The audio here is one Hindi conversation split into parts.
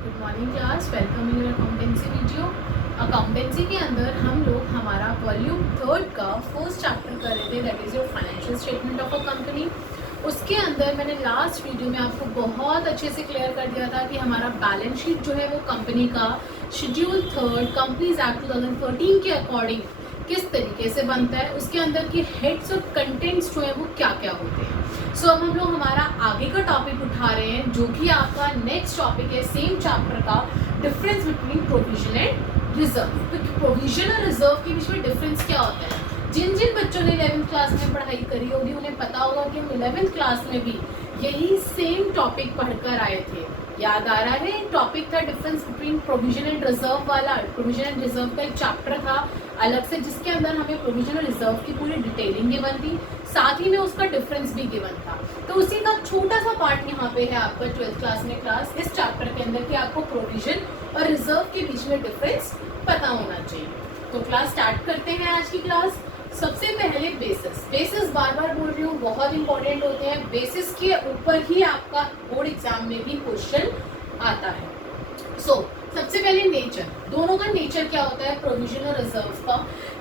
Good morning class, welcome in accountancy video. Accountancy के अंदर हम लोग हमारा वॉल्यूम 3 का फर्स्ट चैप्टर कर रहे थे, that is your financial statement of a company. उसके अंदर मैंने लास्ट वीडियो में आपको बहुत अच्छे से क्लियर कर दिया था कि हमारा बैलेंस शीट जो है वो कंपनी का शेड्यूल 3 कंपनीज एक्ट 2013 के अकॉर्डिंग किस तरीके से बनता है, उसके अंदर के हेड्स और कंटेंट्स जो है वो क्या क्या होते हैं। सो अब हम लोग हमारा आगे का टॉपिक उठा रहे हैं जो कि आपका नेक्स्ट टॉपिक है सेम चैप्टर का, difference between provision and reserve. तो प्रोविजन और रिजर्व के बीच में डिफरेंस क्या होता है। जिन जिन बच्चों ने 11th क्लास में पढ़ाई करी होगी उन्हें पता होगा कि हम 11th क्लास में भी यही सेम टॉपिक पढ़कर आए थे। याद आ रहा है, टॉपिक था difference between provision and reserve वाला। प्रोविजन एंड रिजर्व का एक चैप्टर था अलग से जिसके अंदर हमें प्रोविजन और रिजर्व की पूरी डिटेलिंग गिवन थी, साथ ही में उसका डिफरेंस भी गिवन था। तो उसी का छोटा सा पार्ट यहाँ पे है आपका 12th क्लास में क्लास इस चैप्टर के अंदर कि आपको प्रोविजन और रिजर्व के बीच में डिफरेंस पता होना चाहिए। तो क्लास स्टार्ट करते हैं आज की क्लास। सबसे पहले बेसिस बार बार बोल रही हूँ, बहुत इंपॉर्टेंट होते हैं। बेसिस के ऊपर ही आपका बोर्ड एग्जाम में भी क्वेश्चन आता है। सबसे पहले नेचर, दोनों का नेचर क्या होता है प्रोविजन और रिजर्व का।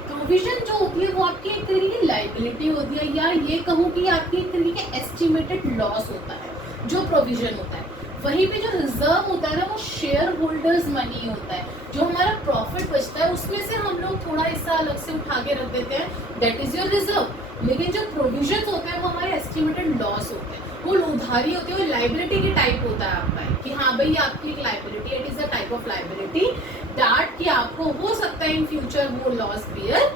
प्रोविजन जो होती है वो आपकी एक तरीके की लाइबिलिटी होती है, या ये कहूँ कि आपकी एक तरीके का एस्टिमेटेड लॉस होता है जो प्रोविजन होता है। वहीं पे जो रिजर्व होता है ना, वो शेयर होल्डर्स मनी होता है। जो हमारा प्रॉफिट बचता है उसमें से हम लोग थोड़ा हिस्सा अलग से उठा के रख देते हैं, दैट इज योर रिजर्व। लेकिन जो प्रोविजन होते हैं वो हमारे एस्टिमेटेड लॉस होते हैं, वो उधारी होती है, वो लाइबिलिटी की टाइप होता है आपका कि हाँ भाई आपकी एक liability, it is a type of liability that कि आपको हो सकता है इन फ्यूचर वो लॉस बियर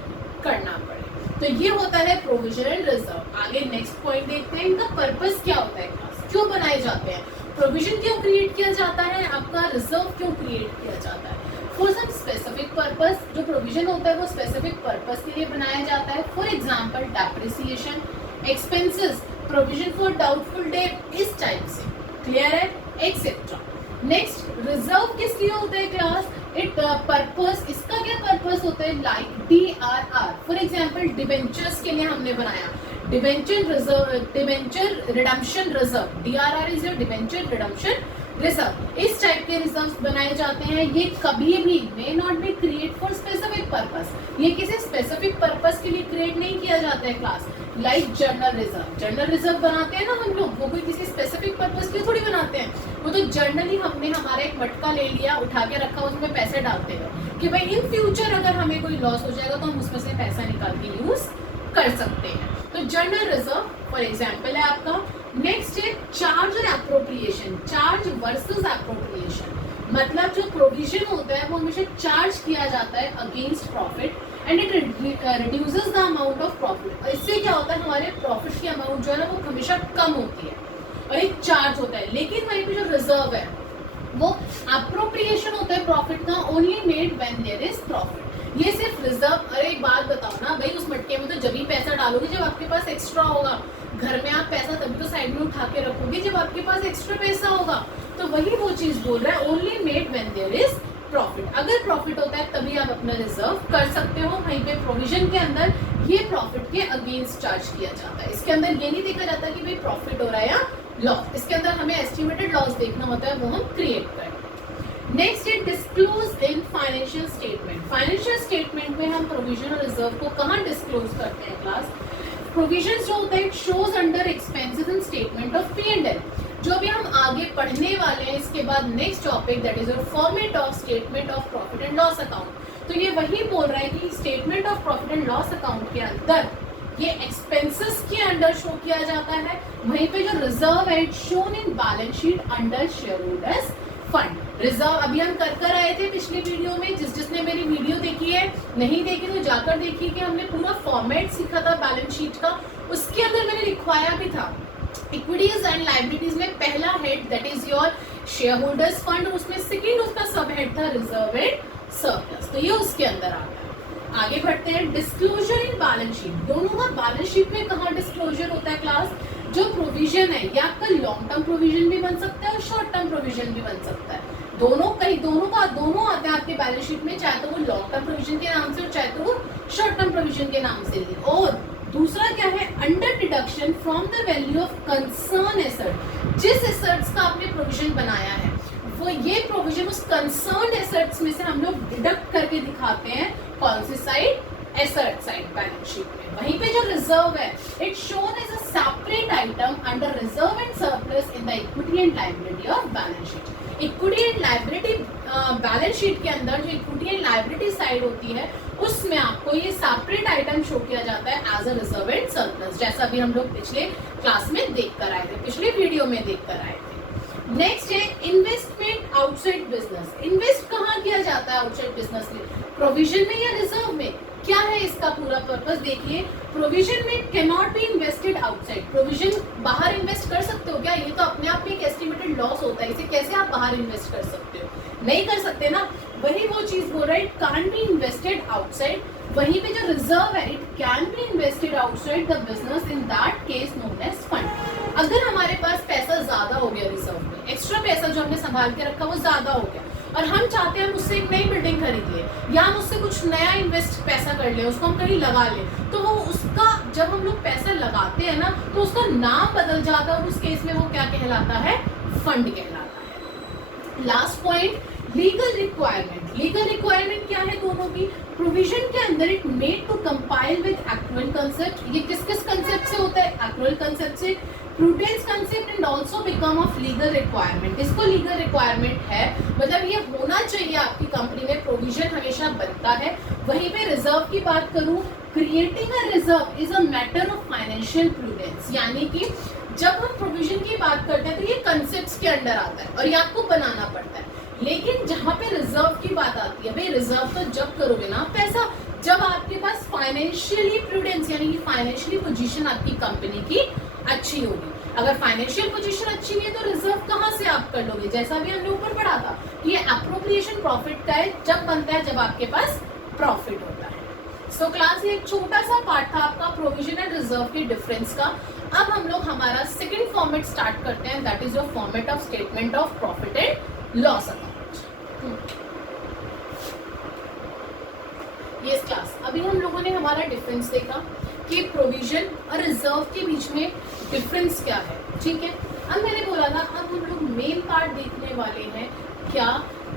करना पड़े। तो ये होता है प्रोविजन एंड रिजर्व। आगे नेक्स्ट पॉइंट देखते हैं, इनका पर्पस क्या होता है, क्लास क्यों बनाए जाते हैं, प्रोविजन क्यों क्रिएट किया जाता है, आपका रिजर्व क्यों क्रिएट किया जाता है। फॉर सम स्पेसिफिक पर्पस, जो प्रोविजन होता है वो स्पेसिफिक पर्पस के लिए बनाया जाता है। For example depreciation, expenses, provision for doubtful debt, इस टाइप से। क्लियर है, एक्सेट्रा। नेक्स्ट रिजर्व किस लिए होता है क्लास, इट पर्पस, इसका क्या पर्पस होता है, like DRR। For example debentures के लिए हमने बनाया debenture reserve, debenture redemption reserve, DRR is your debenture redemption reserve. इस टाइप के रिजर्व्स बनाए जाते हैं। ये कभी भी may not be create for specific purpose, ये किसी स्पेसिफिक पर्पस के लिए क्रिएट नहीं किया जाता है class. Like journal reserve, journal reserve बनाते हैं ना हम लोग, वो कोई किसी स्पेसिफिक पर्पस के लिए थोड़ी बनाते हैं। वो तो जर्नली हमने हमारा एक मटका ले लिया, उठा के रखा, उसमें पैसे डालते हैं कि भाई इन फ्यूचर अगर हमें कोई लॉस हो जाएगा तो हम उसमें से पैसा निकाल के यूज कर सकते हैं। तो जर्नल रिजर्व फॉर एग्जाम्पल है आपका। नेक्स्ट है चार्ज और एप्रोप्रिएशन, चार्ज वर्सेस एप्रोप्रिएशन। मतलब जो प्रोविजन होता है वो हमेशा चार्ज किया जाता है against profit and it reduces the amount of profit. इससे क्या होता है, हमारे प्रॉफिट की अमाउंट जो है ना वो हमेशा कम होती है और एक चार्ज होता है। लेकिन वहीं पे जो रिजर्व है वो अप्रोप्रिएशन होता है प्रॉफिट का, only made when there is profit. ये सिर्फ रिजर्व। अरे एक बात बताओ ना भाई, उस मटके में तो जब ही पैसा डालोगे जब आपके पास एक्स्ट्रा होगा। घर में आप पैसा तभी तो साइड में उठा के रखोगे जब आपके पास एक्स्ट्रा पैसा होगा। तो वही वो चीज बोल रहा है, only made when there is profit. अगर प्रॉफिट होता है तभी आप अपना रिजर्व कर सकते हो। वहीं पे प्रोविजन के अंदर ये प्रॉफिट के अगेंस्ट चार्ज किया जाता है। इसके अंदर ये नहीं देखा जाता कि भाई प्रॉफिट हो रहा है या लॉस, इसके अंदर हमें एस्टिमेटेड लॉस देखना होता है, वो हम क्रिएट करें। नेक्स्ट है disclose in financial statement. Financial statement में हम प्रोविजन और रिजर्व को कहाँ डिस्क्लोज करते हैं क्लास। प्रोविजन जो होता है shows under expenses in statement of P&L। जो भी हम आगे पढ़ने वाले हैं इसके बाद next topic that is your format of statement of profit and loss account. तो ये वही बोल रहा है कि statement of profit and loss account के अंदर ये एक्सपेंसेस के अंडर शो किया जाता है। वहीं पे जो रिजर्व है it shown in balance sheet under share holders fund. Reserve अभी हम कर आए थे पिछली वीडियो में, जिसने मेरी वीडियो देखी है, नहीं देखी तो जाकर देखिए कि हमने पूरा फॉर्मेट सीखा था बैलेंस शीट का। उसके अंदर मैंने लिखवाया भी था इक्विटीज एंड लायबिलिटीज में पहला head that is your share holders fund, उसमें सेकेंड उसका सब हेड था रिजर्व एंड सरप्लस। तो ये उसके अंदर आता है। आगे बढ़ते हैं, डिस्क्लोजर इन बैलेंस शीट। दोनों का बैलेंस शीट में कहाँ डिस्क्लोजर होता है क्लास, जो प्रोविजन है या आपका लॉन्ग टर्म प्रोविजन भी बन सकता है और शॉर्ट टर्म प्रोविजन भी बन सकता है। दोनों आते हैं आपके बैलेंस शीट में, चाहे तो वो लॉन्ग टर्म प्रोविजन के नाम से और चाहे तो वो शॉर्ट टर्म प्रोविजन के नाम से। और दूसरा क्या है, under deduction from the value of concern asset. जिस एसेट्स का आपने प्रोविजन बनाया है वो ये प्रोविजन उस कंसर्न्ड एसेट्स में से हम लोग डिडक्ट करके दिखाते हैं कौन सी side, asset side balance sheet में। वहीं पे जो रिजर्व है it shown as a separate item under reserve and surplus in the equity and liability of balance sheet. Equity and liability balance sheet के अंदर जो इक्विटी एंड लायबिलिटी साइड होती है उसमें आपको ये सेपरेट आइटम शो किया जाता है as a reserve and surplus, जैसा भी हम लोग पिछले क्लास में देख कर आए थे, पिछले वीडियो में देख कर आए थे। नेक्स्ट है इन्वेस्टमेंट आउटसाइड बिजनेस। इन्वेस्ट कहाँ किया जाता है आउटसाइड बिजनेस में, प्रोविजन में या रिजर्व में? क्या है इसका पूरा पर्पस? देखिए, प्रोविजन में can not be invested outside. Provision बाहर इन्वेस्ट कर सकते हो क्या? ये तो अपने आप में एक एस्टिमेटेड लॉस होता है, इसे कैसे आप बाहर इन्वेस्ट कर सकते हो? नहीं कर सकते ना। वही वो चीज बोल रहा है, it can't be invested outside. वहीं पे जो रिजर्व है, it can be invested outside the business, in that case known as fund. अगर हमारे पास पैसा ज्यादा हो गया रिजर्व में, एक्स्ट्रा पैसा जो हमने संभाल के रखा वो ज्यादा हो गया और हम चाहते हैं हम उससे एक नई बिल्डिंग खरीद लें या हम उससे कुछ नया इन्वेस्ट पैसा कर लें, उसको हम कहीं लगा लें, तो वो उसका जब हम लोग पैसा लगाते हैं ना तो उसका नाम बदल जाता है और उस केस में वो क्या कहलाता है? फंड कहलाता है। Last point, legal requirement. Legal requirement क्या है दोनों की? प्रोविजन के अंदर it made to compile with actual concept. ये किस किस कंसेप्ट से होता है? एक्चुअल कंसेप्ट से, prudence concept and also become of legal requirement. इसको लीगल रिक्वायरमेंट है, मतलब ये होना चाहिए आपकी कंपनी में, प्रोविजन हमेशा बनता है। वहीं पे रिजर्व की बात करूं, creating a reserve is a matter of financial prudence, यानी कि जब हम प्रोविजन की बात करते हैं तो ये कंसेप्ट के अंडर आता है और ये आपको बनाना पड़ता है। लेकिन जहाँ पे रिजर्व की बात आती है, भाई रिजर्व तो जब करोगे ना पैसा जब आपके पास फाइनेंशियली प्रूडेंस यानी कि फाइनेंशियली पोजीशन आपकी कंपनी की अच्छी होगी। अगर फाइनेंशियल पोजीशन अच्छी नहीं है तो रिजर्व कहाँ से आप कर लोगे? जैसा भी हमने ऊपर पढ़ा था, ये एप्रोप्रिएशन प्रॉफिट का है, जब बनता है जब आपके पास प्रॉफिट होता है। सो क्लास, ये एक छोटा सा पार्ट था आपका प्रोविजन एंड रिजर्व के डिफरेंस का। अब हम लोग हमारा सेकंड फॉर्मेट स्टार्ट करते हैं, that is your format of statement of profit and loss account. ये क्लास अभी हम लोगों ने हमारा डिफरेंस देखा कि प्रोविजन और रिजर्व के बीच में डिफरेंस क्या है, ठीक है। अब मैंने बोला था अब हम लोग मेन पार्ट देखने वाले हैं क्या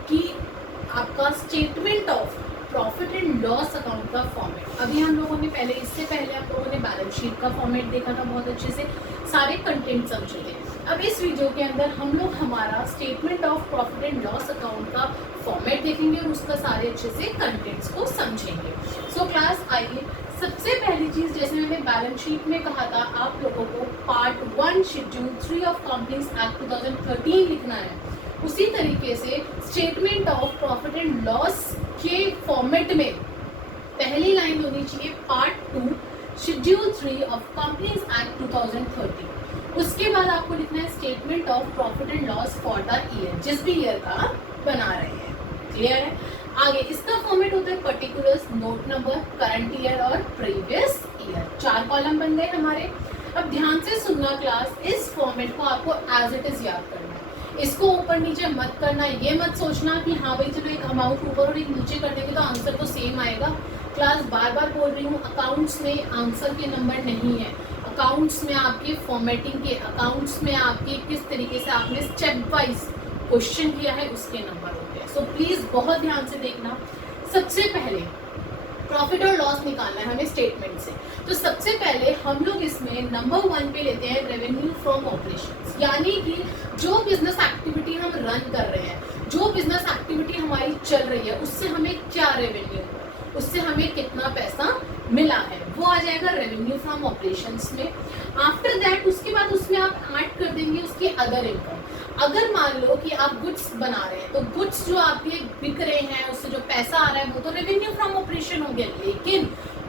कि आपका statement of profit and loss account का फॉर्मेट। अभी हम लोगों ने इससे पहले आप लोगों ने बैलेंस शीट का फॉर्मेट देखा था, बहुत अच्छे से सारे कंटेंट समझे थे। अब इस वीडियो के अंदर हम लोग हमारा statement of profit and loss account का फॉर्मेट देखेंगे और उसका सारे अच्छे से कंटेंट्स को समझेंगे। सो क्लास, आइए सबसे पहली चीज, जैसे मैंने बैलेंस शीट में कहा था आप लोगों को part 1 schedule 3 of companies act 2013 लिखना है, उसी तरीके से statement of profit and loss के फॉर्मेट में पहली लाइन होनी चाहिए part 2 schedule 3 of companies act 2013। उसके बाद आपको लिखना है statement of profit and loss for the year, जिस भी ईयर का आप बना रहे हैं। क्लियर है? आगे इसका फॉर्मेट होता है particulars, note number, current year और प्रीवियस ईयर। 4 कॉलम बन गए हमारे। अब ध्यान से सुनना क्लास, इस फॉर्मेट को आपको एज इट इज याद करना है, इसको ऊपर नीचे मत करना। ये मत सोचना कि हाँ भाई चलो एक अमाउंट ऊपर और एक नीचे कर देंगे तो आंसर तो सेम आएगा। क्लास बार बार बोल रही हूँ, अकाउंट्स में आंसर के नंबर नहीं है, अकाउंट्स में आपके फॉर्मेटिंग के, अकाउंट्स में आपके किस तरीके से आपने स्टेप वाइज क्वेश्चन किया है उसके नंबर होते हैं। सो प्लीज बहुत ध्यान से देखना। सबसे पहले प्रॉफिट और लॉस निकालना है हमें स्टेटमेंट से, तो सबसे पहले हम लोग इसमें नंबर 1 पे लेते हैं रेवेन्यू फ्रॉम ऑपरेशंस, यानी कि जो बिजनेस एक्टिविटी हम रन कर रहे हैं, जो बिजनेस एक्टिविटी हमारी चल रही है, उससे हमें क्या रेवेन्यू हुआ, उससे हमें कितना पैसा मिला है, वो आ जाएगा रेवेन्यू फ्रॉम ऑपरेशंस में। आफ्टर दैट उसके बाद उसमें आप ऐड कर देंगे उसके अदर इनकम। अगर मान लो कि आप गुड्स बना रहे हैं तो गुड्स जो आपके बिक रहे हैं उससे जो पैसा आ रहा है वो तो रेवेन्यू फ्रॉम ऑपरेशन हो गया। लेकिन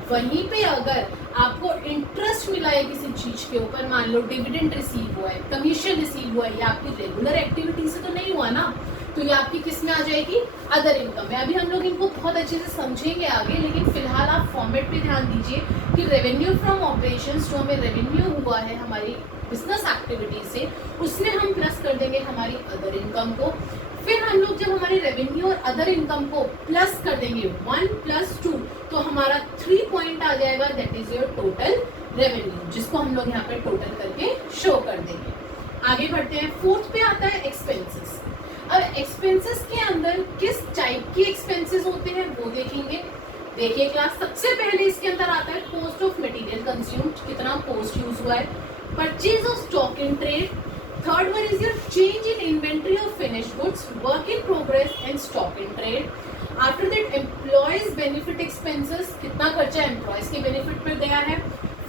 वहीं पे अगर आपको इंटरेस्ट मिला है किसी चीज के ऊपर, मान लो डिविडेंड रिसीव हुआ है, कमीशन रिसीव हुआ है, ये आपकी रेगुलर एक्टिविटी से तो नहीं हुआ ना, तो ये आपकी किस में आ जाएगी? अदर इनकम में। अभी हम लोग इनको बहुत अच्छे से समझेंगे आगे, लेकिन फिलहाल आप फॉर्मेट पे ध्यान दीजिए कि रेवेन्यू फ्रॉम ऑपरेशंस जो हमें रेवेन्यू हुआ है हमारी बिजनेस एक्टिविटी से, उसमें हम प्लस कर देंगे हमारी अदर इनकम को। फिर हम लोग जब हमारे रेवेन्यू और अदर इनकम को प्लस कर देंगे 1 + 2, तो हमारा 3 पॉइंट आ जाएगा, that is your total revenue, जिसको हम लोग यहाँ पे टोटल करके शो कर देंगे। आगे बढ़ते हैं। 4th पे आता है एक्सपेंसेस। अब एक्सपेंसेस के अंदर किस टाइप की एक्सपेंसेस होते हैं वो देखेंगे। देखिए क्लास, सबसे पहले इसके अंदर आता है कॉस्ट ऑफ मटेरियल कंज्यूम्ड, कितना कॉस्ट यूज हुआ है, purchase of stock in trade, third one is your change in inventory of finished goods, work in progress and stock in trade. After that employees benefit expenses, कितना खर्चा एम्प्लॉयज के बेनिफिट पर गया है,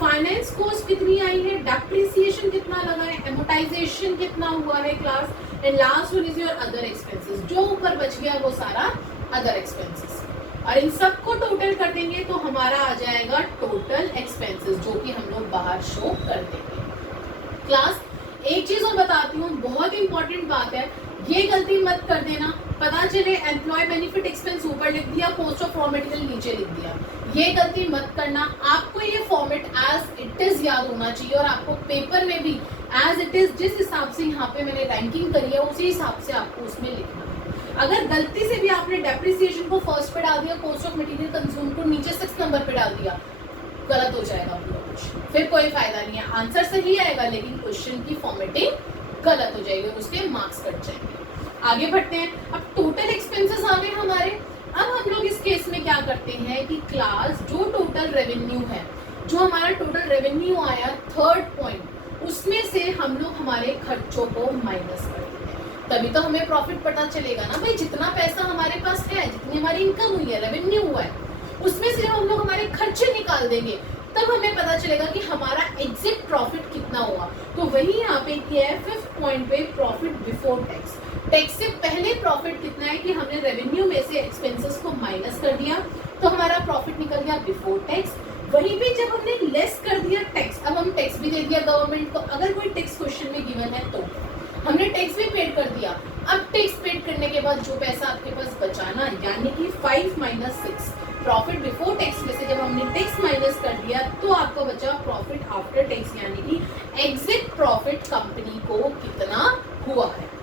फाइनेंस कॉस्ट कितनी आई है, डेप्रिसिएशन कितना लगा है, एमोटाइजेशन कितना हुआ है class, and last one is your other expenses, जो ऊपर बच गया वो सारा अदर एक्सपेंसेस। और इन सबको टोटल कर देंगे तो हमारा आ जाएगा टोटल एक्सपेंसेस, जो कि हम लोग बाहर शो कर देंगे। क्लास, एक चीज और बताती हूँ, बहुत इंपॉर्टेंट बात है, ये गलती मत कर देना, पता चले एम्प्लॉय बेनिफिट एक्सपेंस ऊपर लिख दिया, कॉस्ट ऑफ रॉ मटेरियल नीचे लिख दिया, ये गलती मत करना। आपको ये फॉर्मेट एज इट इज याद होना चाहिए और आपको पेपर में भी एज इट इज जिस हिसाब से यहाँ पे मैंने रैंकिंग करी है उसी हिसाब से आपको उसमें लिखना है। अगर गलती से भी आपने डेप्रिसिएशन को फर्स्ट पे डाल दिया, कॉस्ट ऑफ मटेरियल कंज्यूम को नीचे 6 नंबर पे डाल दिया, गलत हो जाएगा पूरा क्वेश्चन, फिर कोई फायदा नहीं है। आंसर सही आएगा लेकिन क्वेश्चन की फॉर्मेटिंग गलत हो जाएगी और उसके मार्क्स कट जाएंगे। आगे बढ़ते हैं। अब टोटल एक्सपेंसेस आ गए हमारे। अब हम लोग इस केस में क्या करते हैं कि क्लास, जो टोटल रेवेन्यू है, जो हमारा टोटल रेवेन्यू आया थर्ड पॉइंट, उसमें से हम लोग हमारे खर्चों को माइनस करते हैं, तभी तो हमें प्रॉफिट पता चलेगा ना भाई। जितना पैसा हमारे पास है, जितनी हमारी इनकम हुई है, रेवेन्यू हुआ है, उसमें से हम लोग हमारे खर्चे निकाल देंगे, तब हमें पता चलेगा कि हमारा एग्जिट प्रॉफिट कितना हुआ। तो वही यहाँ पे किया है 5th पॉइंट पे, प्रॉफिट बिफोर टैक्स। टैक्स से पहले प्रॉफिट कितना है कि हमने रेवेन्यू में से एक्सपेंसेस को माइनस कर दिया, तो हमारा प्रॉफिट निकल गया बिफोर टैक्स। वहीं पे जब हमने लेस कर दिया टैक्स, अब हम टैक्स भी दे दिया गवर्नमेंट को, अगर कोई टैक्स क्वेश्चन में गिवन है तो हमने टैक्स भी पेड कर दिया। अब टैक्स पेड करने के बाद जो पैसा आपके पास बचाना, यानी कि 5 - 6 प्रॉफिट बिफोर टैक्स में से जब हमने टैक्स माइनस कर दिया तो आपको बचा प्रॉफिट आफ्टर टैक्स, यानी कि एग्जिट प्रॉफिट कंपनी को कितना हुआ है।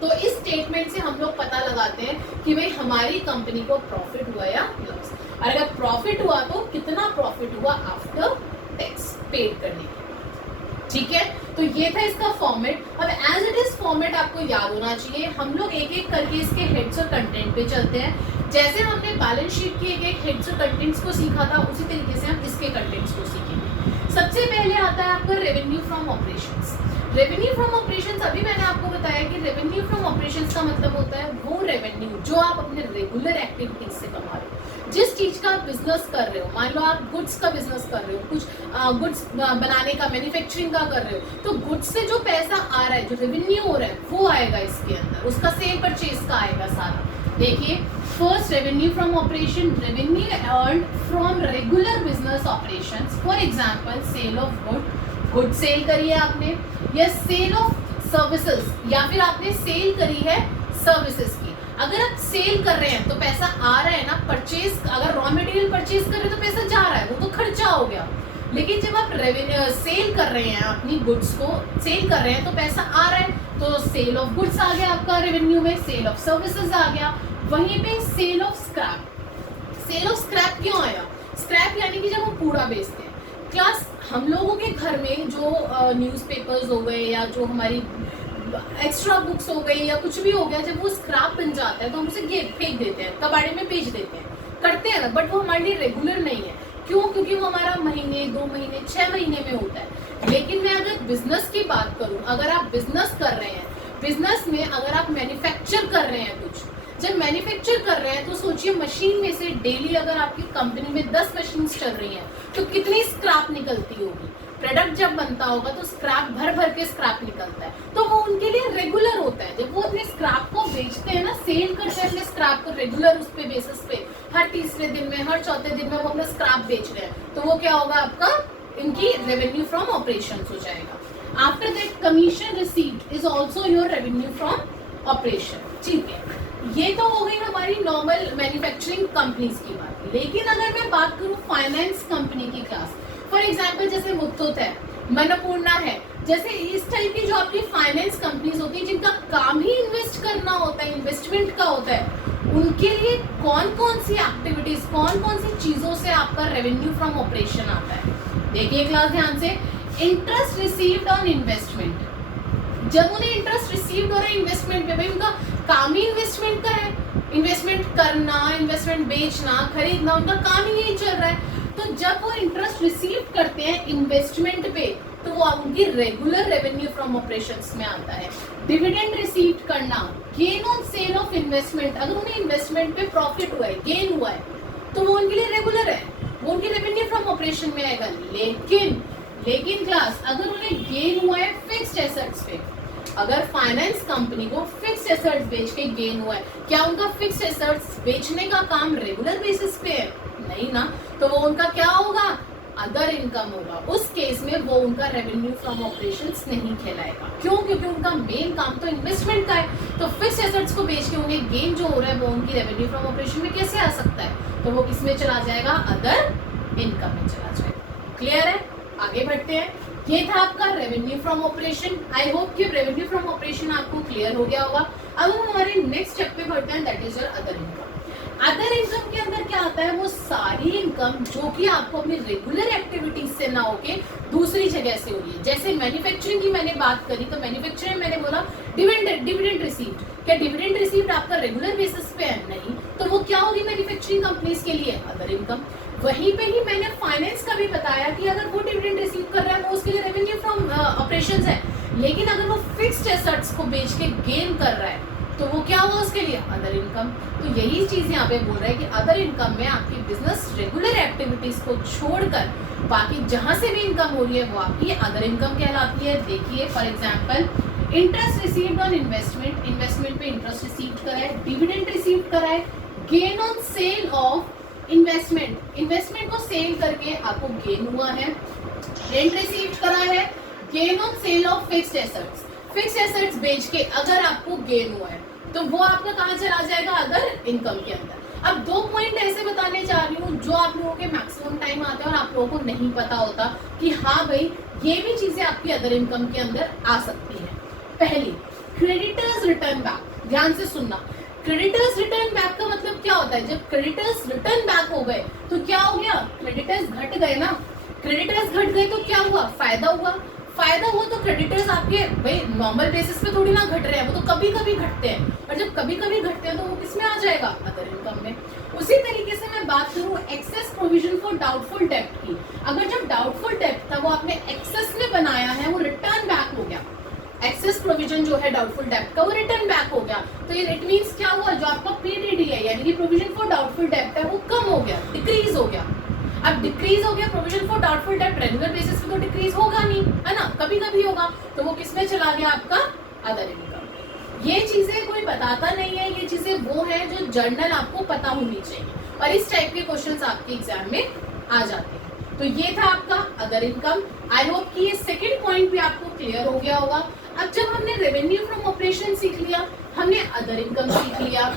तो इस स्टेटमेंट से हम लोग पता लगाते हैं कि भाई हमारी कंपनी को प्रॉफिट हुआ या लॉस, और अगर प्रॉफिट हुआ तो कितना प्रॉफिट हुआ आफ्टर टैक्स पेड करने के। ठीक है, तो ये था इसका फॉर्मेट। अब एज इट इज फॉर्मेट आपको याद होना चाहिए। हम लोग एक एक करके इसके हेड्स और कंटेंट पे चलते हैं। जैसे हमने बैलेंस शीट के एक एक हेड्स और कंटेंट्स को सीखा था, उसी तरीके से हम इसके कंटेंट्स को सीखेंगे। सबसे पहले आता है आपका revenue from operations. Revenue from operations, अभी मैंने आपको बताया कि रेवेन्यू फ्रॉम ऑपरेशंस का मतलब होता है वो रेवेन्यू जो आप अपने रेगुलर एक्टिविटीज से कमा रहे हो। जिस चीज का आप बिजनेस कर रहे हो, मान लो आप गुड्स का बिजनेस कर रहे हो, कुछ गुड्स बनाने का, मैन्युफैक्चरिंग का कर रहे हो, तो गुड्स से जो पैसा आ रहा है, जो रेवेन्यू हो रहा है, वो आएगा इसके अंदर, उसका सेल परचेज का आएगा सारा। देखिए, first revenue from operation, revenue earned from regular business operations. For example, sale of good sale करी है आपने, या सेल ऑफ सर्विसेज, या फिर आपने सेल करी है सर्विसेज की। अगर आप सेल कर रहे हैं तो पैसा आ रहा है ना, परचेज, अगर रॉ मटेरियल परचेज कर रहे हैं तो पैसा जा रहा है, वो तो खर्चा हो गया। लेकिन जब आप सेल कर रहे हैं, अपनी गुड्स को सेल कर रहे हैं, तो पैसा आ रहा है, तो सेल ऑफ गुड्स आ गया आपका रेवेन्यू में, सेल ऑफ सर्विसेज आ गया। वहीं पे sale of scrap. Sale of scrap क्यों आया? स्क्रैप यानी कि जब हम कूड़ा बेचते हैं। क्लास, हम लोगों के घर में जो न्यूज़पेपर्स हो गए या जो हमारी एक्स्ट्रा बुक्स हो गई या कुछ भी हो गया, जब वो स्क्रैप बन जाता है तो हम उसे फेंक देते हैं, कबाड़े में बेच देते हैं, करते हैं ना, बट वो हमारे लिए रेगुलर नहीं है। क्यों? क्योंकि वो हमारा महीने, 2 महीने, 6 महीने में होता है। लेकिन मैं अगर बिजनेस की बात करूं, अगर आप बिजनेस कर रहे हैं, बिजनेस में अगर आप मैन्युफैक्चर कर रहे हैं कुछ, जब मैन्युफैक्चर कर रहे हैं तो सोचिए मशीन में से डेली अगर आपकी कंपनी में 10 मशीन चल रही हैं तो कितनी स्क्रैप निकलती होगी। प्रोडक्ट जब बनता होगा तो स्क्रैप भर भर के स्क्रैप निकलता है, तो वो उनके लिए रेगुलर होता है। जब वो अपने स्क्रैप को बेचते हैं ना, सेल करते हैं अपने स्क्रैप को रेगुलर उस पे बेसिस पे, हर तीसरे दिन में, हर चौथे दिन में वो अपना स्क्रैप बेच रहे हैं, तो वो क्या होगा आपका, इनकी रेवेन्यू फ्रॉम ऑपरेशन हो जाएगा। After that, commission received is also your revenue from operation. ठीक है, ये तो हो गई हमारी नॉर्मल मैन्युफैक्चरिंग कंपनीज की बात। लेकिन अगर मैं बात करूं फाइनेंस कंपनी की क्लास, फॉर एग्जाम्पल जैसे मुथूट है, मनपूर्णा है, जैसे इस टाइप की जो आपकी फाइनेंस कंपनीज होती है जिनका काम ही इन्वेस्ट करना होता है, इन्वेस्टमेंट का होता है, उनके लिए कौन कौन सी एक्टिविटीज, कौन कौन सी चीजों से आपका रेवेन्यू फ्रॉम ऑपरेशन आता है। देखिए क्लास ध्यान से, इंटरेस्ट रिसीव्ड ऑन इन्वेस्टमेंट। जब उन्हें इंटरेस्ट रिसीव्ड हो रहा है इन्वेस्टमेंट पे, भाई उनका काम ही इन्वेस्टमेंट का है, इन्वेस्टमेंट करना, इन्वेस्टमेंट बेचना, खरीदना, उनका काम ही यही चल रहा है। तो जब वो इंटरेस्ट रिसीव करते हैं इन्वेस्टमेंट पे तो वो उनकी रेगुलर रेवेन्यू फ्रॉम ऑपरेशंस में आता है। डिविडेंड रिसीव करना, gain on sale of investment, अगर उन्हें इन्वेस्टमेंट पे प्रॉफिट हुआ है, गेन हुआ है, तो वो उनके लिए रेगुलर है, वो उनकी रेवेन्यू फ्रॉम ऑपरेशन में आएगा। लेकिन क्लास अगर उन्हें गेन हुआ है फिक्स्ड एसेट्स पे, अगर फाइनेंस कंपनी को फिक्स्ड एसेट्स बेच के गेन हुआ है, क्या उनका फिक्स्ड एसेट्स बेचने का काम रेगुलर बेसिस पे है? नहीं ना। तो वो उनका क्या होगा? अदर इनकम होगा। उस केस में वो उनका रेवेन्यू फ्रॉम ऑपरेशंस नहीं कहलाएगा। क्यों? क्योंकि उनका मेन काम तो इन्वेस्टमेंट का है। तो फिक्स्ड एसेट्स को बेच के उन्हें गेन जो हो रहा है वो उनकी रेवेन्यू फ्रॉम ऑपरेशन में कैसे आ सकता है? तो वो किसमें चला जाएगा? अदर इनकम में चला जाएगा। क्लियर है? आगे बढ़ते हैं। ये था आपका revenue from operation. I hope कि रेवेन्यू फ्रॉम ऑपरेशन आपको क्लियर हो गया होगा। अब हम हमारे नेक्स्ट स्टेप पे बढ़ते हैं, that is your other income. Other income के अंदर क्या आता है? वो सारी इनकम जो कि आपको अपनी रेगुलर एक्टिविटीज से ना होके दूसरी जगह से हो रही है। जैसे मैन्युफैक्चरिंग की मैंने बात करी, तो मैन्युफैक्चरिंग मैंने बोला डिविडेंड रिसीव्ड। क्या डिविडेंड रिसीव्ड आपका रेगुलर बेसिस पे है? नहीं। तो वो क्या होगी मैन्युफैक्चरिंग कंपनीज के लिए? Other income. वहीं पे ही मैंने फाइनेंस का भी बताया कि अगर वो डिविडेंड रिसीव कर रहा है वो उसके लिए रेवेन्यू फ्रॉम ऑपरेशंस है, लेकिन अगर वो फिक्स्ड एसेट्स को बेच के गेन कर रहा है तो वो क्या हुआ उसके लिए? Other income. तो यही चीज यहाँ पे बोल रहा है कि अदर इनकम में आपकी बिजनेस रेगुलर एक्टिविटीज को छोड़कर बाकी जहां से भी इनकम हो रही है वो आपकी अदर इनकम कहलाती है। देखिए for example, interest received on investment, investment पे इंटरेस्ट रिसीव करा है, डिविडेंड रिसीव करा है, gain on sale of investment, investment को सेल करके आपको गेन हुआ है, रेंट रिसीव करा है, gain on sale of fixed assets, fixed assets बेच के अगर आपको गेन हुआ है तो वो आपका कहाँ चला जाएगा? अदर इनकम के अंदर। अब दो पॉइंट ऐसे बताने जा रही हूँ जो आप लोगों के मैक्सिमम टाइम आते हैं और आप लोगों को नहीं पता होता कि हाँ भाई ये भी चीजें आपकी अदर इनकम के अंदर आ सकती है। पहली, क्रेडिटर्स रिटर्न बैक। ध्यान से सुनना, क्रेडिटर्स रिटर्न बैक का मतलब क्या होता है? जब क्रेडिटर्स रिटर्न बैक हो गए तो क्या हो गया? क्रेडिटर्स घट गए ना। क्रेडिटर्स घट गए तो क्या हुआ? फायदा हुआ। फायदा हुआ तो क्रेडिटर्स आपके भाई नॉर्मल बेसिस पे थोड़ी ना घट रहे हैं, वो तो कभी कभी घटते हैं, और जब कभी कभी घटते हैं तो वो किस में आ जाएगा? अदर इनकम में। उसी तरीके से मैं बात करूँ एक्सेस प्रोविजन फॉर डाउटफुल डेब्ट की, अगर जब डाउटफुल डेब्ट था वो आपने एक्सेस में बनाया है, वो रिटर्न बैक हो गया, एक्सेस प्रोविजन जो है डाउटफुल डेब्ट का वो रिटर्न बैक हो गया, तो ये इट मींस क्या हुआ? जो आपका पीडीडी है यानी कि प्रोविजन फॉर डाउटफुल डेब्ट है वो कम हो गया, डिक्रीज हो गया। अब डिक्रीज हो गया, प्रोविजन फॉर डाउटफुल डेब्ट रेगुलर बेसिस पे तो डिक्रीज होगा नहीं, है ना, कभी कभी होगा, तो वो किसमें चला गया? आपका अदर इनकम। ये चीजें कोई बताता नहीं है, ये चीजें वो है जो जर्नल आपको पता होनी चाहिए, और इस टाइप के क्वेश्चंस आपके एग्जाम में आ जाते हैं। तो ये था आपका अदर इनकम। आई होप कि ये सेकंड पॉइंट भी आपको क्लियर हो गया होगा। अब जब हमने रेवेन्यू फ्रॉम ऑपरेशन सीख लिया, हमने अदर इनकम सीख लिया,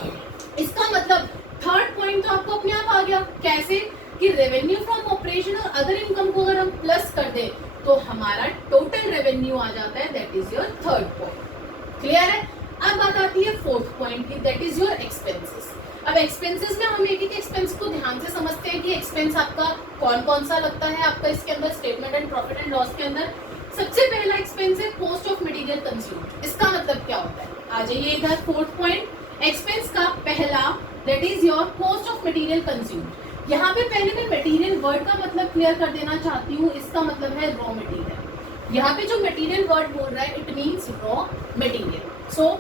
इसका मतलब थर्ड पॉइंट तो आपको अपने आप आ गया। कैसे? कि रेवेन्यू फ्रॉम ऑपरेशन और अदर इनकम को अगर हम प्लस कर दें तो हमारा टोटल रेवेन्यू आ जाता है, that is your third point. Clear है? अब बात आती है फोर्थ पॉइंट की, दैट इज योर एक्सपेंसेस। अब एक्सपेंसेस में हम एक एक एक्सपेंस को ध्यान से समझते हैं कि एक्सपेंस आपका कौन कौन सा लगता है आपका इसके अंदर statement and profit and loss के अंदर। सबसे पहला एक्सपेंस है कॉस्ट ऑफ मटेरियल कंज्यूम्ड। इसका मतलब क्या होता है? आ जाइए इधर, फोर्थ पॉइंट एक्सपेंस का पहला, that is your cost of material consumed. यहाँ पे पहले मैं मटेरियल वर्ड का मतलब क्लियर कर देना चाहती हूँ, इसका मतलब है रॉ मटेरियल। यहाँ पे जो मटेरियल वर्ड बोल रहा है it means raw material, so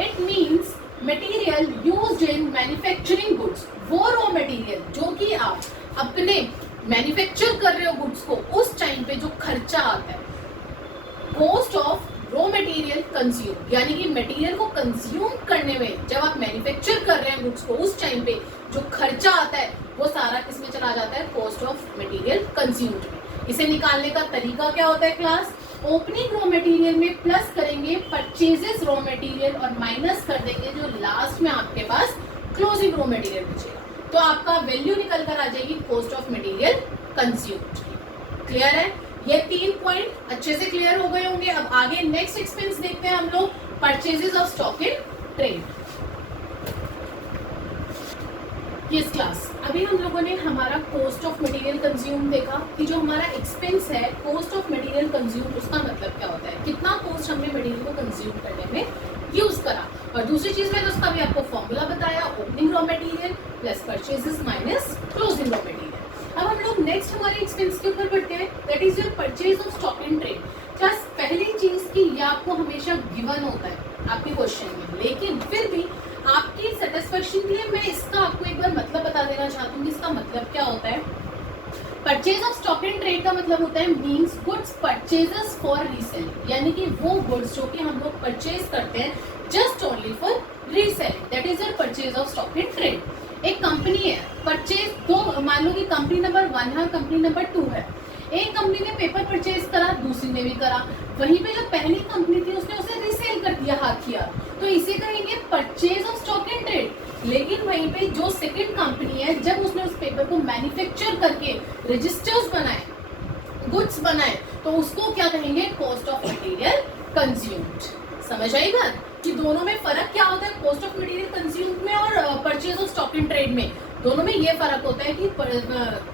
it means material used in manufacturing goods. वो रॉ मटेरियल जो कि आप अपने मैन्युफैक्चर कर रहे हो गुड्स को, उस टाइम पे जो खर्चा आता है, cost of raw material consume, यानी कि मटेरियल को कंज्यूम करने में जब आप मैन्युफैक्चर कर रहे हैं गुड्स को, उस टाइम पे जो खर्चा आता है वो सारा किसमें चला जाता है? कॉस्ट ऑफ मटेरियल कंज्यूम्ड में। इसे निकालने का तरीका क्या होता है क्लास? ओपनिंग रॉ मटेरियल में प्लस करेंगे परचेजेस रॉ मटेरियल और माइनस कर देंगे जो लास्ट में आपके पास क्लोजिंग रॉ मटेरियल बचेगा, तो आपका वैल्यू निकल कर आ जाएगी cost of material consumed. Clear है? ये तीन पॉइंट अच्छे से क्लियर हो गए होंगे। अब आगे नेक्स्ट एक्सपेंस देखते हैं हम लोग, purchases of stock in trade. किस क्लास? अभी हम लोगों ने हमारा कॉस्ट ऑफ मटेरियल कंज्यूम देखा कि जो हमारा एक्सपेंस है कॉस्ट ऑफ मटेरियल कंज्यूम, उसका मतलब क्या होता है? कितना कॉस्ट हमने मटेरियल को कंज्यूम करने में यूज करा, और दूसरी चीज मैंने उसका भी आपको फॉर्मूला बताया, opening raw material plus purchases minus closing raw material. अब हम लोग नेक्स्ट हमारे एक्सपेंस के ऊपर बढ़ते हैं, that is your purchase of stock in trade. Plus पहली चीज की ये आपको हमेशा गिवन होता है आपके क्वेश्चन में, लेकिन फिर भी आपकी सेटिस्फेक्शन के लिए मैं इसका आपको एक बार मतलब बता देना चाहती हूँ। इसका मतलब क्या होता है? Purchase of stock in trade का मतलब होता है means goods purchases for reselling, यानी कि वो गुड्स जो कि हम लोग परचेज करते हैं just only for reselling, that is your purchase of stock in trade. एक कंपनी है, परचेज दो, मान लो कि कंपनी नंबर 1 है, कंपनी नंबर 2 है। एक कंपनी ने पेपर परचेज करा, दूसरी ने भी करा, वहीं पे जो पहली कंपनी थी उसने उसे रीसेल कर दिया हाथ किया, तो इसे कहेंगे purchase of stock in trade. लेकिन वहीं पे जो सेकंड कंपनी है, जब उसने उस पेपर को मैन्युफैक्चर करके रजिस्टर्स बनाए, गुड्स बनाए, तो उसको क्या कहेंगे? Cost of material consumed. समझ आई बात कि दोनों में फर्क क्या होता है, कॉस्ट ऑफ मटेरियल कंज्यूम्ड में और purchase of stock in trade में? दोनों में ये फर्क होता है कि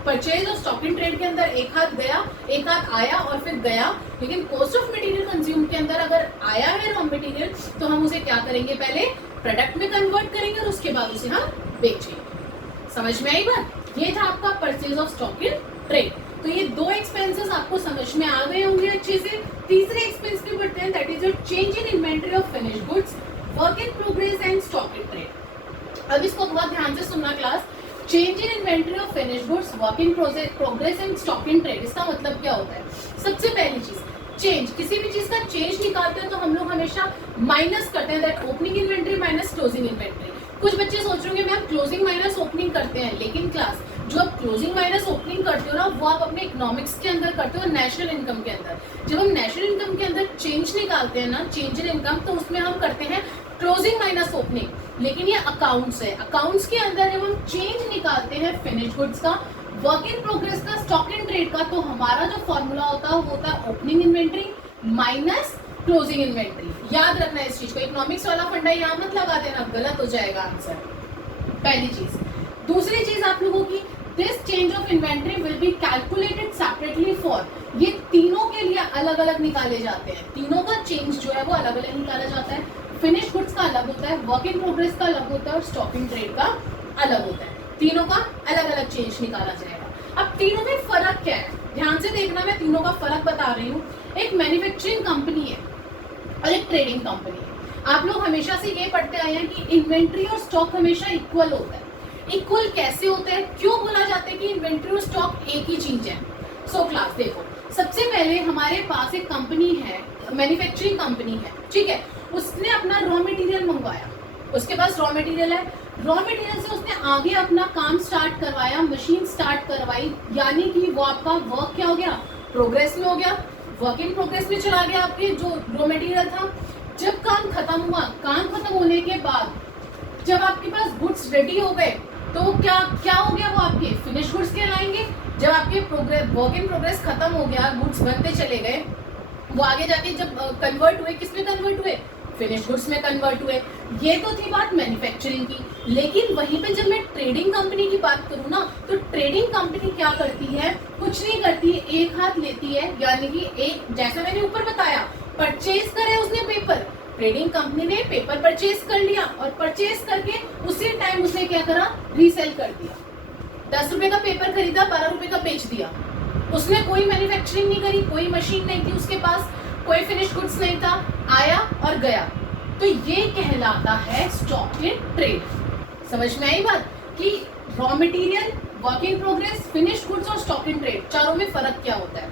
purchase of stock in trade के अंदर एक हाथ गया, एक हाथ आया और फिर गया, लेकिन कॉस्ट ऑफ मटेरियल कंज्यूम के अंदर अगर आया है रॉ मटेरियल तो हम उसे क्या करेंगे? पहले प्रोडक्ट में कन्वर्ट करेंगे और उसके बाद उसे हम बेचेंगे। समझ में आई बात? ये था आपका purchase of stock in trade. तो ये दो एक्सपेंसेस आपको समझ में आ गए होंगे अच्छे से। तीसरे एक्सपेंस पे बढ़ते हैं, that is your change in inventory of finished goods, work in progress and stock in trade. अब इसको बहुत ध्यान से सुनना class. Change in inventory of finished goods, work in progress and stock in trade, इसका मतलब क्या होता है? सबसे पहली चीज चेंज, किसी भी चीज का चेंज निकालते हैं तो हम लोग हमेशा माइनस करते हैं, that opening inventory minus closing inventory. कुछ बच्चे सोच रहे होंगे मैम क्लोजिंग माइनस ओपनिंग करते हैं, लेकिन क्लास जो आप क्लोजिंग माइनस ओपनिंग करते हो ना, वो आप अपने इकोनॉमिक्स के अंदर करते हो, नेशनल इनकम के अंदर। जब हम नेशनल इनकम के अंदर चेंज निकालते हैं ना, चेंज इन इनकम, तो उसमें हम करते हैं क्लोजिंग माइनस ओपनिंग। लेकिन ये अकाउंट्स है, अकाउंट्स के अंदर जब हम चेंज निकालते हैं फिनिश गुड्स का, वर्क इन प्रोग्रेस का, स्टॉक इन ट्रेड का, तो हमारा जो फॉर्मूला होता है वो होता है opening inventory minus closing inventory. याद रखना है इस चीज को, इकोनॉमिक्स वाला फंडा यहाँ मत लगा देना, गलत हो जाएगा आंसर। पहली चीज। दूसरी चीज आप लोगों की, this change of inventory will be calculated separately for, ये तीनों के लिए अलग अलग निकाले जाते हैं, तीनों का चेंज जो है वो अलग अलग निकाला जाता है। फिनिश गुड्स का अलग होता है, वर्क इन प्रोग्रेस का अलग होता है और स्टॉक इन ट्रेड का अलग होता है। तीनों का अलग अलग चेंज निकाला जाएगा। अब तीनों में फर्क क्या है, ध्यान से देखना, मैं तीनों का फर्क बता रही हूँ। एक मैन्युफैक्चरिंग कंपनी है और एक ट्रेडिंग कंपनी है। आप लोग हमेशा से ये पढ़ते आए हैं कि इन्वेंट्री और स्टॉक हमेशा इक्वल होता है। इक्वल कैसे होता है, क्यों बोला जाता है कि इन्वेंट्री और स्टॉक एक ही चीज है? सो क्लास देखो, सबसे पहले हमारे पास एक कंपनी है, मैन्युफैक्चरिंग कंपनी है, ठीक है। उसने अपना रॉ मटेरियल मंगवाया, उसके पास रॉ मटेरियल है, रॉ मटेरियल से उसने आगे अपना काम स्टार्ट करवाया, मशीन स्टार्ट करवाई, यानी कि वो आपका वर्क क्या हो गया? प्रोग्रेस में हो गया, वर्क इन प्रोग्रेस में चला गया आपके जो रॉ मटेरियल था। जब काम खत्म हुआ, काम खत्म होने के बाद जब आपके पास गुड्स रेडी हो गए, तो क्या क्या हो गया? वो आपके फिनिश गुड्स कहलाएंगे। जब आपके वर्क इन प्रोग्रेस खत्म हो गया, गुड्स बनते चले गए, वो आगे जाके जब कन्वर्ट हुए, किस में कन्वर्ट हुए? फिनिश गुड्स में कन्वर्ट हुए। ये तो थी बात मैन्युफैक्चरिंग की, लेकिन वहीं पे जब मैं ट्रेडिंग कंपनी की बात करूँ ना, तो ट्रेडिंग कंपनी क्या करती है? कुछ नहीं करती है, एक हाथ लेती है, यानी कि एक, जैसे मैंने ऊपर बताया, परचेज करे उसने पेपर, ट्रेडिंग कंपनी ने पेपर परचेज कर लिया और परचेज करके उसी टाइम उसने क्या करा? रीसेल कर दिया। 10 रुपए का पेपर खरीदा, 12 रुपए का बेच दिया। उसने कोई मैन्युफैक्चरिंग नहीं करी, कोई मशीन नहीं थी उसके पास, कोई फिनिश गुड्स नहीं था, आया और गया। तो ये कहलाता है स्टॉक इन ट्रेड। समझ में आई बात कि raw material, work in progress, finish goods और स्टॉक इन ट्रेड, चारों में फर्क क्या होता है?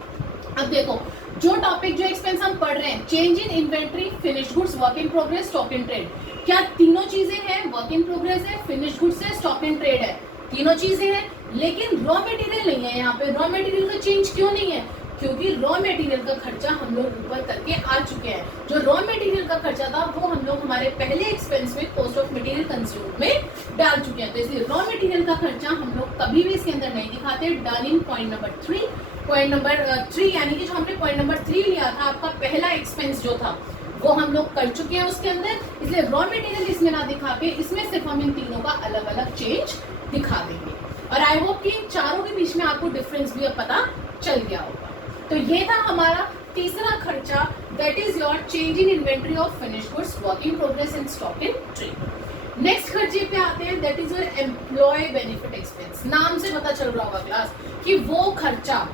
अब देखो, जो टॉपिक, जो एक्सपेंस हम पढ़ रहे हैं, change in inventory, finish goods, work in progress, stock in trade, क्या तीनों चीजें हैं? वर्क इन प्रोग्रेस है, फिनिश गुड्स है, स्टॉक इन ट्रेड है, तीनों चीजें हैं, लेकिन रॉ मटेरियल नहीं है। यहाँ पे रॉ मटेरियल का चेंज क्यों नहीं है? क्योंकि रॉ मटेरियल का खर्चा हम लोग ऊपर करके आ चुके हैं। जो रॉ मटेरियल का खर्चा था वो हम लोग हमारे पहले एक्सपेंस में कॉस्ट ऑफ मटेरियल कंज्यूम में डाल चुके हैं, तो इसलिए रॉ मटेरियल का खर्चा हम लोग कभी भी इसके अंदर नहीं दिखाते। Done in point number 3। Point number 3 यानी कि जो हमने पॉइंट नंबर 3 लिया था, आपका पहला एक्सपेंस जो था वो हम लोग कर चुके हैं उसके अंदर, इसलिए रॉ मटेरियल इसमें ना दिखा के इसमें सिर्फ हम इन तीनों का अलग अलग चेंज दिखा देंगे। और आई होप कि चारों के बीच में आपको डिफरेंस भी अब पता चल गया होगा। तो ये था हमारा तीसरा खर्चा, that is your change in inventory of finished goods, work in progress and stock in trade. Next खर्चे पे आते हैं, that is your employ benefit expense. नाम से पता चल रहा होगा क्लास कि वो खर्चा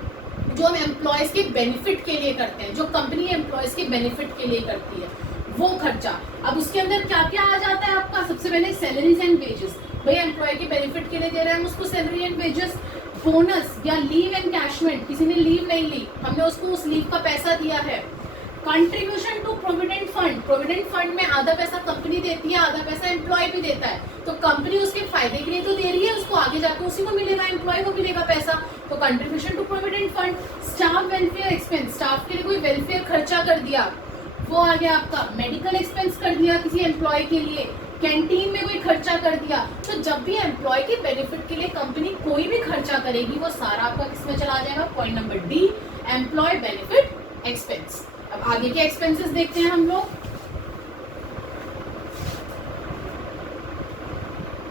जो हम एम्प्लॉयज के बेनिफिट के लिए करते हैं, जो कंपनी एम्प्लॉयज के बेनिफिट के लिए करती है, वो खर्चा। अब उसके अंदर क्या क्या आ जाता है आपका, सबसे पहले सैलरीज एंड वेजेस, भाई एम्प्लॉय के बेनिफिट के लिए दे रहे हैं हम उसको सैलरी एंड वेजेस। बोनस या लीव एनकैशमेंट, किसी ने लीव नहीं ली, हमने उसको उस लीव का पैसा दिया है। Contribution to provident fund, provident fund में आधा पैसा कंपनी देती है, आधा पैसा एम्प्लॉय भी देता है, तो कंपनी उसके फायदे के लिए तो दे रही है, उसको आगे जाकर उसी को मिलेगा, एम्प्लॉय को मिलेगा पैसा, तो contribution to provident fund. Staff welfare expense, staff के लिए कोई वेलफेयर खर्चा कर दिया, वो आ गया आपका। मेडिकल एक्सपेंस कर दिया किसी एम्प्लॉय के लिए, कैंटीन में कोई खर्चा कर दिया। तो जब भी एम्प्लॉय के बेनिफिट के लिए कंपनी कोई भी खर्चा करेगी, वो सारा आपका किसमें चला जाएगा, point number D, employ benefit expense. अब आगे के एक्सपेंसेस देखते हैं हम लोग।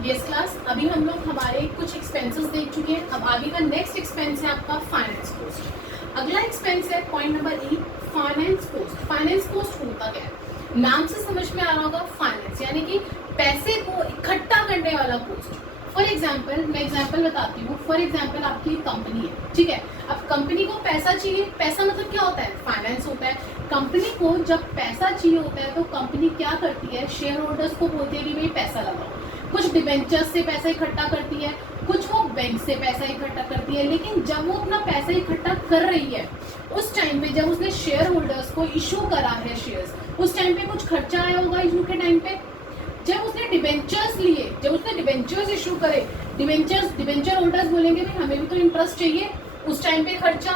यस क्लास, अभी हम लोग हमारे कुछ एक्सपेंसेस देख चुके हैं। अब आगे का नेक्स्ट एक्सपेंस है आपका फाइनेंस कॉस्ट। अगला एक्सपेंस है पॉइंट नंबर ई, फाइनेंस कॉस्ट। फाइनेंस कॉस्ट होता क्या है, नाम से समझ में आ रहा होगा, फाइनेंस यानी कि पैसे को इकट्ठा करने वाला कॉस्ट। फॉर एग्जाम्पल, मैं एग्जाम्पल बताती हूँ। फॉर एग्जाम्पल आपकी एक कंपनी है, ठीक है, अब कंपनी को पैसा चाहिए, पैसा मतलब क्या होता है, फाइनेंस होता है। कंपनी को जब पैसा चाहिए होता है तो कंपनी क्या करती है, शेयर होल्डर्स को बोलती है कि भाई पैसा लगाओ। कुछ डिबेंचर्स से पैसा इकट्ठा करती है, कुछ वो बैंक से पैसा इकट्ठा करती है। लेकिन जब वो अपना पैसा इकट्ठा कर रही है, उस टाइम पे जब उसने शेयर होल्डर्स को इशू करा है शेयर्स, उस टाइम पे कुछ खर्चा आया होगा इशू के टाइम पे। जब उसने डिबेंचर्स लिए, जब उसने डिबेंचर्स इशू करे, डिबेंचर होल्डर्स बोलेंगे भाई हमें भी तो इंटरेस्ट चाहिए, उस टाइम पे खर्चा।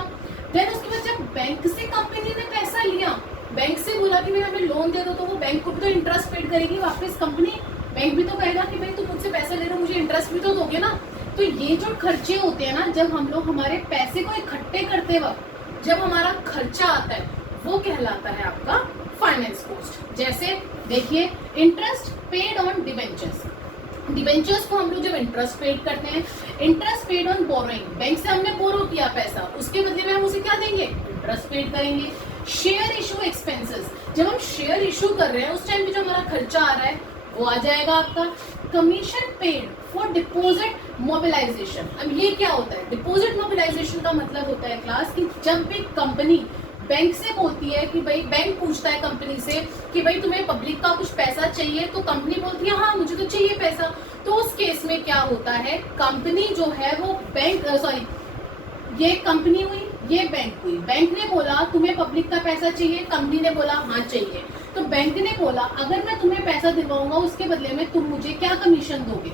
देन उसके बाद जब बैंक से कंपनी ने पैसा लिया, बैंक से बोला कि भाई हमें लोन दे दो, तो वो बैंक को भी तो इंटरेस्ट पेड करेगी वापस कंपनी। बैंक भी तो कहेगा कि भाई तुम मुझसे पैसा ले रहे हो, मुझे इंटरेस्ट भी तो दोगे ना। तो ये जो खर्चे होते हैं ना, जब हम लोग हमारे पैसे को इकट्ठे करते वक्त जब हमारा खर्चा आता है, वो कहलाता है आपका फाइनेंस कॉस्ट। जैसे देखिए, interest paid on debentures, debentures को हम लोग जब इंटरेस्ट पेड करते हैं, interest paid on borrowing, bank से हमने बोरो किया पैसा, उसके बदले में हम उसे क्या देंगे, इंटरेस्ट पेड करेंगे। शेयर इशू एक्सपेंसेस, जब हम शेयर इशू कर रहे हैं उस टाइम पे जो हमारा खर्चा आ रहा है वो आ जाएगा आपका। Commission paid for deposit mobilisation. अब ये क्या होता है, डिपॉजिट मोबिलाइजेशन का मतलब होता है क्लास कि जब भी कंपनी बैंक से बोलती है कि भाई, बैंक पूछता है कंपनी से कि भाई तुम्हें पब्लिक का कुछ पैसा चाहिए, तो कंपनी बोलती है हाँ मुझे तो चाहिए पैसा। तो उस केस में क्या होता है, कंपनी जो है वो बैंक, सॉरी ये कंपनी हुई, ये बैंक हुई, बैंक ने बोला तुम्हें पब्लिक का पैसा चाहिए, कंपनी ने बोला हाँ चाहिए। तो बैंक ने बोला अगर मैं तुम्हें पैसा दिलवाऊंगा उसके बदले में तुम मुझे क्या कमीशन दोगे।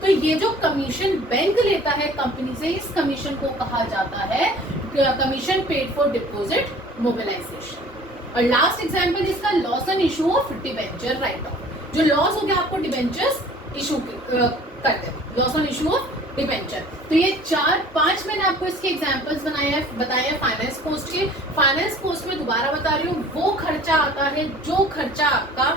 तो ये जो कमीशन बैंक लेता है कंपनी से, इस कमीशन को कहा जाता है commission paid for deposit mobilisation. और लास्ट एग्जांपल इसका loss and issue of debenture write off. जो लॉस हो गया आपको डिबेंचर्स इशू करते, loss and issue of debenture. तो ये 4-5 मैंने आपको इसके एग्जांपल्स बताए हैं फाइनेंस कॉस्ट के। फाइनेंस कॉस्ट में दोबारा बता रही हूँ, वो खर्चा आता है जो खर्चा आपका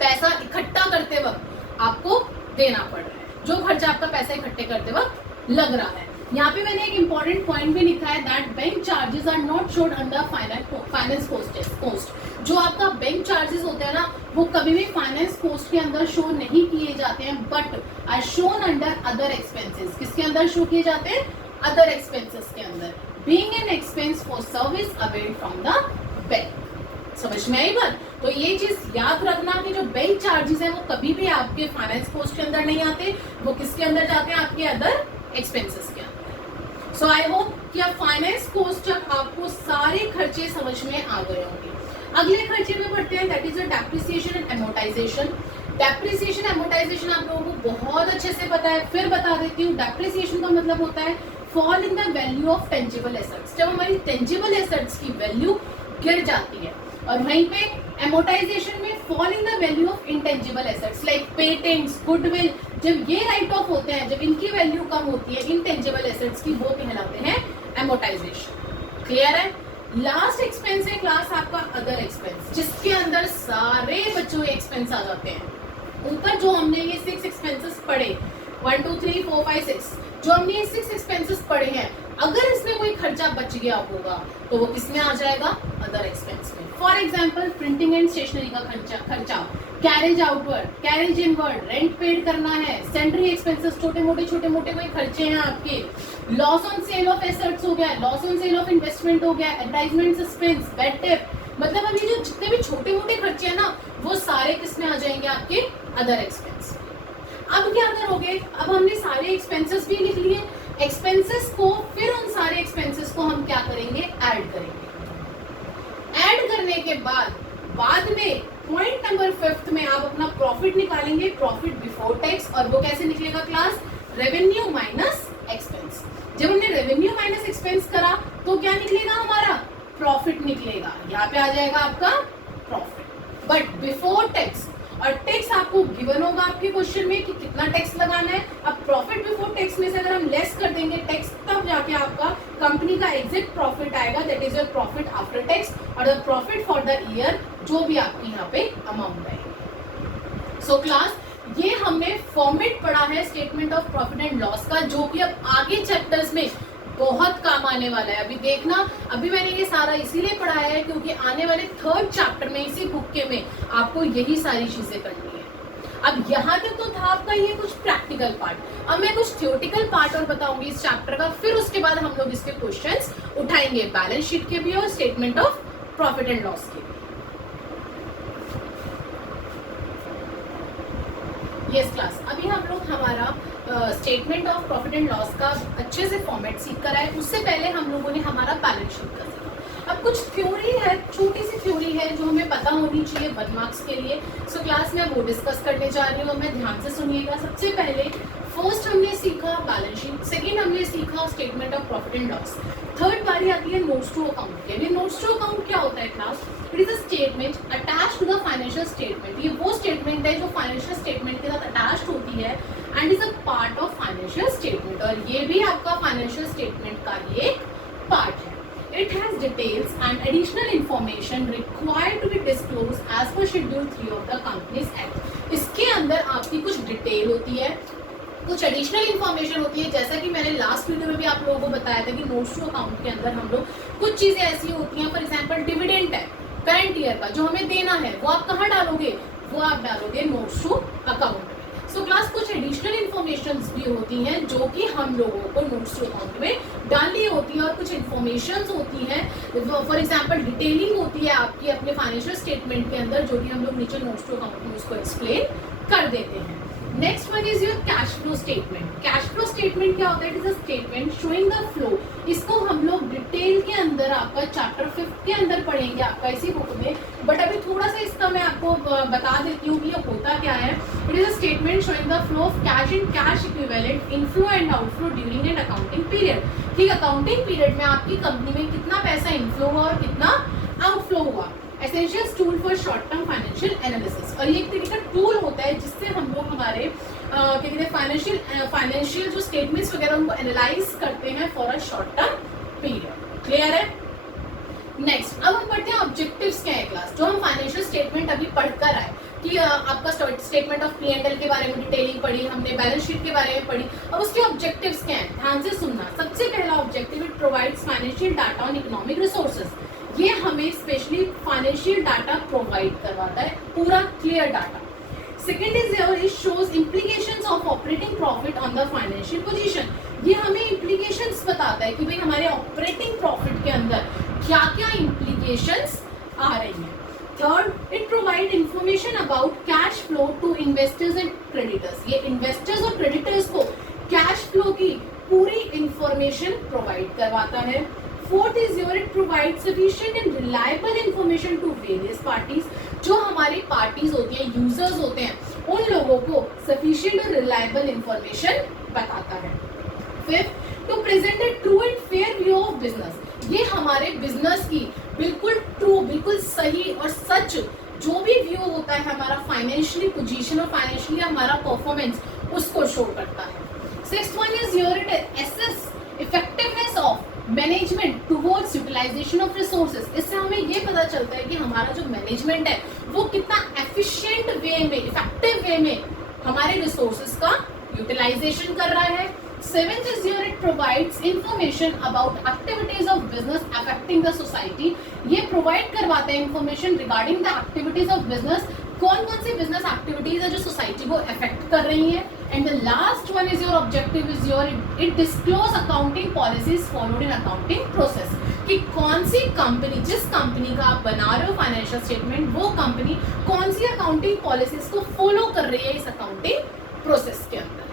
पैसा इकट्ठा करते वक्त आपको देना पड़ रहा है, जो खर्चा आपका पैसा इकट्ठे करते वक्त लग रहा है। यहाँ पे मैंने एक इंपॉर्टेंट पॉइंट भी लिखा है, that bank charges are not showed under finance cost. जो आपका बैंक चार्जेस होते हैं ना, वो कभी भी फाइनेंस कॉस्ट के अंदर शो नहीं किए जाते हैं, but are shown under other expenses. किसके अंदर शो किए जाते हैं, अदर एक्सपेंसेस के अंदर, being an expense for service availed from the bank. समझ में आई बात। तो ये चीज याद रखना कि जो बैंक चार्जेस है वो कभी भी आपके फाइनेंस कॉस्ट के अंदर नहीं आते, वो किसके अंदर जाते हैं, आपके अदर एक्सपेंसेस के अंदर। सो आई होप कि अब फाइनेंस कॉस्ट जब आपको सारे खर्चे समझ में आ गए होंगे। अगले खर्चे में बढ़ते हैं, that is the depreciation and amortisation. Depreciation amortisation आप लोगों को बहुत अच्छे से पता है, फिर बता देती हूँ। डेप्रिसिएशन का मतलब होता है fall in the value of tangible assets, जब हमारी टेंजिबल एसेट्स की वैल्यू गिर जाती है। और वहीं पे एमोर्टाइजेशन में fall in the value of intangible assets like patents, goodwill, जब ये राइट ऑफ होते हैं, जब इनकी वैल्यू कम होती है इंटेंजिबल एसेट्स की, वो कहलाते हैं एमोर्टाइजेशन। क्लियर है। लास्ट एक्सपेंस है क्लास आपका अदर एक्सपेंस, जिसके अंदर सारे बच्चों के एक्सपेंस आ जाते हैं। ऊपर जो हमने ये 6 एक्सपेंसेस पढ़े, 1 2 3 4 5 6, जो हमने ये 6 एक्सपेंसेस पढ़े हैं, अगर इसमें कोई खर्चा बच गया होगा तो वो किसमें आ जाएगा, अदर एक्सपेंस में। For example printing and stationery का खर्चा, carriage outward, carriage inward, rent paid करना है, सेंट्री एक्सपेंसेस, छोटे मोटे कोई खर्चे हैं आपके, loss on sale of assets हो गया, loss on sale of investment हो गया, एडवर्टाइजमेंट एक्सपेंस, बेड डेट, मतलब अभी जो जितने भी छोटे मोटे खर्चे हैं ना वो सारे किसमें आ जाएंगे आपके अदर एक्सपेंस। अब क्या करोगे, अब हमने सारे एक्सपेंसेस भी लिख लिए, एक्सपेंसेस को फिर उन सारे एक्सपेंसेस को हम क्या करेंगे, ऐड करेंगे। ऐड करने के बाद में पॉइंट नंबर 5 में आप अपना प्रॉफिट निकालेंगे, प्रॉफिट बिफोर टैक्स, और वो कैसे निकलेगा क्लास, रेवेन्यू माइनस एक्सपेंस। जब हमने रेवेन्यू माइनस एक्सपेंस करा तो क्या निकलेगा, हमारा प्रॉफिट निकलेगा, यहाँ पे आ जाएगा आपका प्रॉफिट, बट बिफोर टैक्स। और टैक्स आपको गिवन होगा आपके क्वेश्चन में कि कितना टैक्स लगाना है। अब प्रॉफिट बिफोर टैक्स में से अगर हम लेस कर देंगे टैक्स, तब जाके आपका कंपनी का एग्जैक्ट प्रॉफिट आएगा, that is your profit after tax, और the profit for the year जो भी आपकी यहाँ पे अमाउंट आएगी। सो क्लास, ये हमने फॉर्मेट पढ़ा है statement of profit and loss का, जो कि अब आगे चैप्टर्स में बहुत काम आने वाला है। अभी देखना, अभी मैंने ये सारा इसीलिए पढ़ाया है क्योंकि आने वाले 3rd चैप्टर में इसी बुक के में आपको यही सारी चीजें करनी है। अब यहाँ तक तो था आपका ये कुछ प्रैक्टिकल पार्ट, अब मैं कुछ थ्योरेटिकल पार्ट और बताऊंगी इस चैप्टर का, फिर उसके बाद हम लोग इसके क्वेश्चंस उठाएंगे, बैलेंस शीट के भी और statement of profit and loss के भी। यस क्लास, अभी हम लोग हमारा statement of profit and loss का अच्छे से फॉर्मेट सीख कर आए। उससे पहले हम लोगों ने हमारा बैलेंस शीट का सीखा। अब कुछ थ्योरी है, छोटी सी थ्योरी है जो हमें पता होनी चाहिए 1 मार्क्स के लिए। सो क्लास में वो डिस्कस करने जा रही हूँ, मैं ध्यान से सुनिएगा। सबसे पहले फर्स्ट हमने सीखा बैलेंस शीट, सेकेंड हमने सीखा statement of profit and loss, third बारी आती है नोट्स टू अकाउंट के लिए। नोट्स टू अकाउंट क्या होता है class, it is a statement attached to the financial statement. ये वो स्टेटमेंट है जो फाइनेंशियल स्टेटमेंट के साथ अटैच्ड होती है and is a part of financial statement, और ये भी आपका फाइनेंशियल स्टेटमेंट का ही एक पार्ट है। It has details and additional information required to be disclosed as per Schedule 3 of the Companies Act। इसके अंदर आपकी कुछ डिटेल होती है, कुछ एडिशनल इन्फॉर्मेशन होती है, जैसा कि मैंने लास्ट वीडियो में भी आप लोगों को बताया था कि नोट्स टू अकाउंट के अंदर हम लोग कुछ चीज़ें ऐसी होती हैं, फॉर एग्जांपल डिविडेंड है करंट ईयर का जो हमें देना है, वो आप कहाँ डालोगे, वो आप डालोगे notes to account. So class, कुछ एडिशनल इन्फॉर्मेशंस भी होती हैं जो कि हम लोगों को नोट्स टू अकाउंट में डालनी होती है, और कुछ इन्फॉर्मेशंस होती हैं, फॉर एग्जांपल डिटेलिंग होती है आपकी अपने फाइनेंशियल स्टेटमेंट के अंदर, जो कि हम लोग नीचे नोट्स टू अकाउंट में उसको एक्सप्लेन कर देते हैं। Next one is your cash flow statement. Cash flow statement क्या होता है, it is a statement showing the flow. इसको हम लोग डिटेल के अंदर आपका चैप्टर 5 के अंदर पढ़ेंगे आपका इसी बुक में, बट अभी थोड़ा सा इसका मैं आपको बता देती हूँ कि ये होता क्या है। It is a statement showing the flow of cash and cash equivalent, inflow and outflow during an accounting period. ठीक, अकाउंटिंग पीरियड में आपकी कंपनी में कितना पैसा इनफ्लो हुआ और कितना आउटफ्लो हुआ। Essential tool for short term financial analysis, और ये एक तरीके का टूल होता है जिससे हम लोग हमारे क्या कहते हैं फाइनेंशियल जो स्टेटमेंट्स वगैरह उनको एनालाइज करते हैं for a short term period. Clear है? नेक्स्ट, अब हम पढ़ते हैं ऑब्जेक्टिव्स क्या है क्लास, जो हम फाइनेंशियल स्टेटमेंट अभी पढ़कर आए कि आपका स्टेटमेंट ऑफ P&L के बारे में डिटेलिंग पढ़ी हमने, बैलेंस शीट के बारे में पढ़ी। अब उसके ऑब्जेक्टिव्स क्या हैं, ध्यान से सुनना। सबसे पहला objective, it provides financial data on economic resources. ये हमें स्पेशली फाइनेंशियल डाटा प्रोवाइड करवाता है, पूरा clear data. Second is it shows implications of operating profit on the financial position. ये हमें इम्प्लीकेशंस बताता है कि भाई हमारे ऑपरेटिंग प्रॉफिट के अंदर क्या क्या इम्प्लीकेशंस आ रही हैं। Third, it provide information about cash flow to investors and creditors. ये इन्वेस्टर्स और क्रेडिटर्स को कैश फ्लो की पूरी इंफॉर्मेशन प्रोवाइड करवाता है। Fourth is your, it provide sufficient and reliable information to various parties. जो हमारी पार्टीज होती हैं, यूजर्स होते हैं, उन लोगों को सफिशिएंट और रिलायबल इंफॉर्मेशन बताता है। Fifth, to present a true and fair view of business. ये हमारे बिजनेस की बिल्कुल ट्रू, बिल्कुल सही और सच जो भी व्यू होता है हमारा फाइनेंशियली पोजीशन और फाइनेंशियली हमारा परफॉर्मेंस, उसको शो करता है। Sixth one is your, it assess effectiveness of management towards utilisation of resources. इससे हमें ये पता चलता है कि हमारा जो मैनेजमेंट है वो कितना एफिशिएंट वे में, इफेक्टिव वे में हमारे रिसोर्सेज का यूटिलाइजेशन कर रहा है। Seventh is your it provides information about activities of business affecting the society. ये प्रोवाइड करवाता है information regarding the activities of business, कौन कौन सी बिजनेस एक्टिविटीज है जो सोसाइटी को अफेक्ट कर रही है. And the last one is your objective is your it disclose accounting policies followed in accounting process, कि कौन सी कंपनी, जिस कंपनी का आप बना रहे हो फाइनेंशियल स्टेटमेंट, वो कंपनी कौन सी अकाउंटिंग पॉलिसीज को फॉलो कर रही है इस अकाउंटिंग प्रोसेस के अंदर.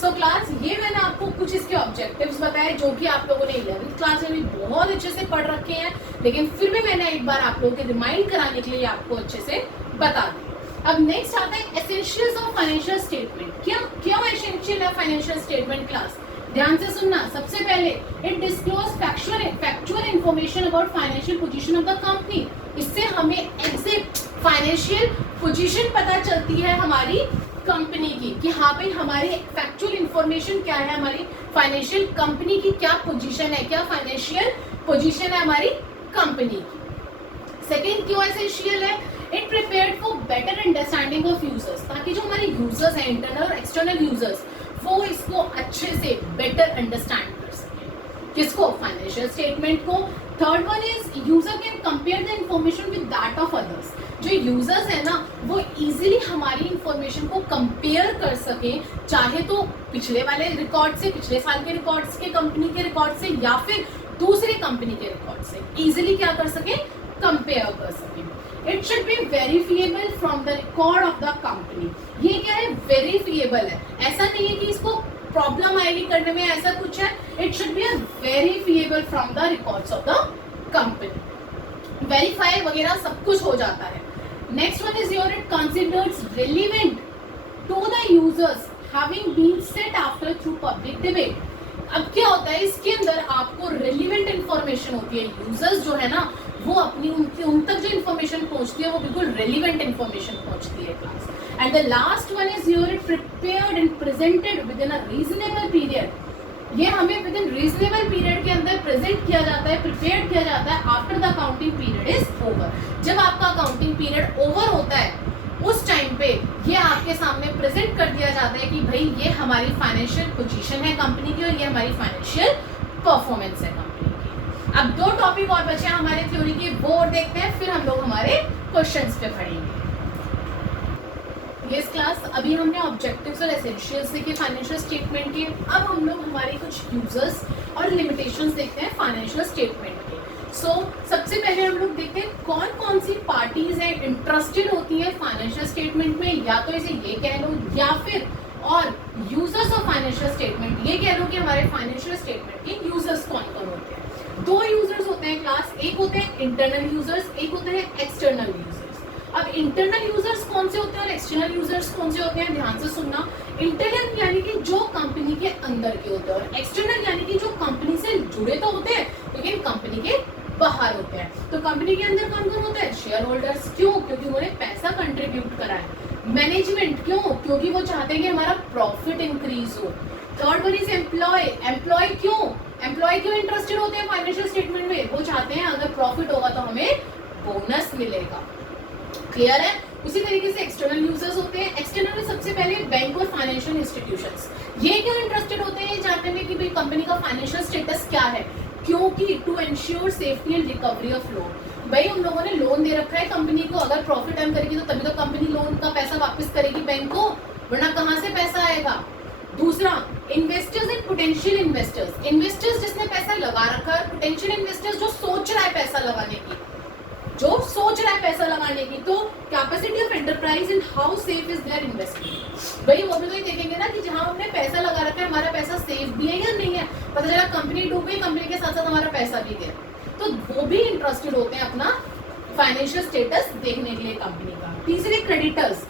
सो क्लास, ये मैंने आपको कुछ इसके ऑब्जेक्टिव्स बताए जो कि आप लोगों ने 11th क्लास में भी बहुत अच्छे से पढ़ रखे हैं, लेकिन फिर भी मैंने एक बार आप लोगों के रिमाइंड कराने के लिए आपको अच्छे से बता दी. अब नेक्स्ट आता है एसेंशियल्स ऑफ फाइनेंशियल स्टेटमेंट. क्यों एसेंशियल है फाइनेंशियल स्टेटमेंट क्लास? ध्यान से सुनना. सबसे पहले it disclose factual information about financial position of the company. इससे हमें एग्जैक्ट फाइनेंशियल पोजीशन पता चलती है हमारी कंपनी की, कि हाँ भाई हमारी फैक्चुअल इंफॉर्मेशन क्या है, हमारी फाइनेंशियल कंपनी की क्या पोजीशन है, क्या फाइनेंशियल पोजीशन है हमारी कंपनी की. सेकेंड क्यों एसेंशियल है? It prepared for better understanding of users, ताकि जो हमारे यूजर्स हैं, इंटरनल और एक्सटर्नल यूजर्स, वो इसको अच्छे से बेटर अंडरस्टैंड कर सके. किसको? फाइनेंशियल स्टेटमेंट को. Third one is user can compare the information with that of others. जो यूजर्स है ना, वो इजीली हमारी इंफॉर्मेशन को कंपेयर कर सके, चाहे तो पिछले वाले रिकॉर्ड से, पिछले साल के रिकॉर्ड्स के, कंपनी के रिकॉर्ड से, या फिर दूसरे कंपनी के रिकॉर्ड से इजीली क्या कर सके, कंपेयर कर सके. It should be verifiable from the record of the company. ये क्या है? वेरीफिएबल है. ऐसा नहीं है कि इसको प्रॉब्लम आएगी करने में, ऐसा कुछ है. It should be verifiable from the records of the company. Verify वगैरह सब कुछ हो जाता है. Next one is your it considers relevant to the users having been set after through public debate. अब क्या होता है, इसके अंदर आपको रिलेवेंट इंफॉर्मेशन होती है. यूजर्स जो है ना, वो अपनी उन तक जो इन्फॉर्मेशन पहुंचती है वो बिल्कुल रेलिवेंट इन्फॉर्मेशन पहुंचती है class. And the last one is your it prepared and presented with in a reasonable period. ये हमें विद इन रीजनेबल पीरियड के अंदर प्रेजेंट किया जाता है, प्रिपेयर किया जाता है after the accounting period is over. जब आपका अकाउंटिंग पीरियड ओवर होता है, उस टाइम पे ये आपके सामने प्रेजेंट कर दिया जाता है कि भाई ये हमारी फाइनेंशियल पोजीशन है कंपनी की, और ये हमारी फाइनेंशियल परफॉर्मेंस है कंपनी की. अब 2 टॉपिक और बचे हैं हमारे थ्योरी के, वो और देखते हैं, फिर हम लोग हमारे क्वेश्चंस पे पढ़ेंगे. इस क्लास अभी हमने ऑब्जेक्टिव्स और एसेंशियल्स देखे फाइनेंशियल स्टेटमेंट के. अब हम लोग हमारे कुछ यूजर्स और लिमिटेशंस देखते हैं फाइनेंशियल स्टेटमेंट के. सबसे पहले हम लोग देखते हैं कौन कौन सी पार्टीज हैं इंटरेस्टेड होती हैं फाइनेंशियल स्टेटमेंट में, या तो इसे ये कह लो, या फिर और यूजर्स ऑफ फाइनेंशियल स्टेटमेंट ये कह लो कि हमारे फाइनेंशियल स्टेटमेंट के यूजर्स कौन कौन होते हैं. 2 यूजर्स होते हैं क्लास. एक होते हैं इंटरनल यूजर्स, एक होते हैं एक्सटर्नल यूजर्स. अब इंटरनल यूजर्स कौन से होते हैं और एक्सटर्नल यूजर्स कौन से होते हैं, ध्यान से सुनना. इंटरनल यानी कि जो कंपनी के अंदर के होते हैं, और एक्सटर्नल यानी कि जो कंपनी से जुड़े तो होते हैं लेकिन कंपनी के बाहर होते हैं. तो कंपनी के अंदर कौन कौन होता है? Share holders. क्यों? क्योंकि उन्होंने पैसा कंट्रीब्यूट करा है. मैनेजमेंट. क्यों? क्योंकि वो चाहते हैं कि हमारा प्रॉफिट इंक्रीज हो. Third one is employ. Employ क्यों? एम्प्लॉय क्यों इंटरेस्टेड होते हैं फाइनेंशियल स्टेटमेंट में? वो चाहते हैं अगर प्रॉफिट होगा तो हमें बोनस मिलेगा. क्लियर है? उसी तरीके से एक्सटर्नल यूजर्स होते हैं. एक्सटर्नल में सबसे पहले बैंक और फाइनेंशियल इंस्टीट्यूशंस. ये क्यों इंटरेस्टेड होते हैं जानने में कि भाई कंपनी का फाइनेंशियल स्टेटस क्या है? क्योंकि to ensure safety and recovery of loan. भाई उन लोगों ने लोन दे रखा है कंपनी को, अगर प्रॉफिट अर्न करेगी तो तभी तो कंपनी लोन का पैसा वापस करेगी बैंक को, वरना कहाँ से पैसा आएगा. दूसरा, investors and potential investors. Investors जिसने पैसा लगा रखा है, पोटेंशियल इन्वेस्टर्स जो सोच रहा है पैसा लगाने की, तो capacity of enterprise and how safe is their investment. भाई वो भी तो देखेंगे ना कि जहां हमने पैसा लगा रखा है हमारा पैसा सेफ भी है या नहीं है. पता चला कंपनी डूब गई, कंपनी के साथ साथ हमारा पैसा भी गया, तो वो भी इंटरेस्टेड होते हैं अपना फाइनेंशियल स्टेटस देखने के लिए कंपनी का. तीसरे, क्रेडिटर्स.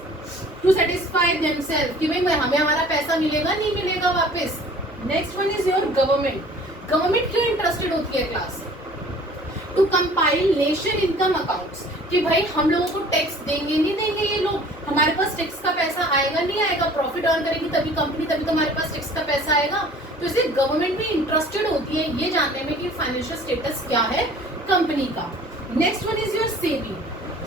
टू सेटिस्फाई देमसेल्फ कि भाई हमें हमारा पैसा मिलेगा नहीं मिलेगा वापस. Next one is your government. Government क्यों इंटरेस्टेड होती है class? To compile nation income accounts, कि भाई हम लोगों को टैक्स देंगे नहीं देंगे ये लोग, हमारे पास टैक्स का पैसा आएगा नहीं आएगा, प्रॉफिट अर्न करेगी तभी कंपनी, तभी तो हमारे पास टैक्स का पैसा आएगा. तो इसलिए गवर्नमेंट भी इंटरेस्टेड होती है ये जानने में कि फाइनेंशियल स्टेटस क्या है कंपनी का. Next one is your SEBI.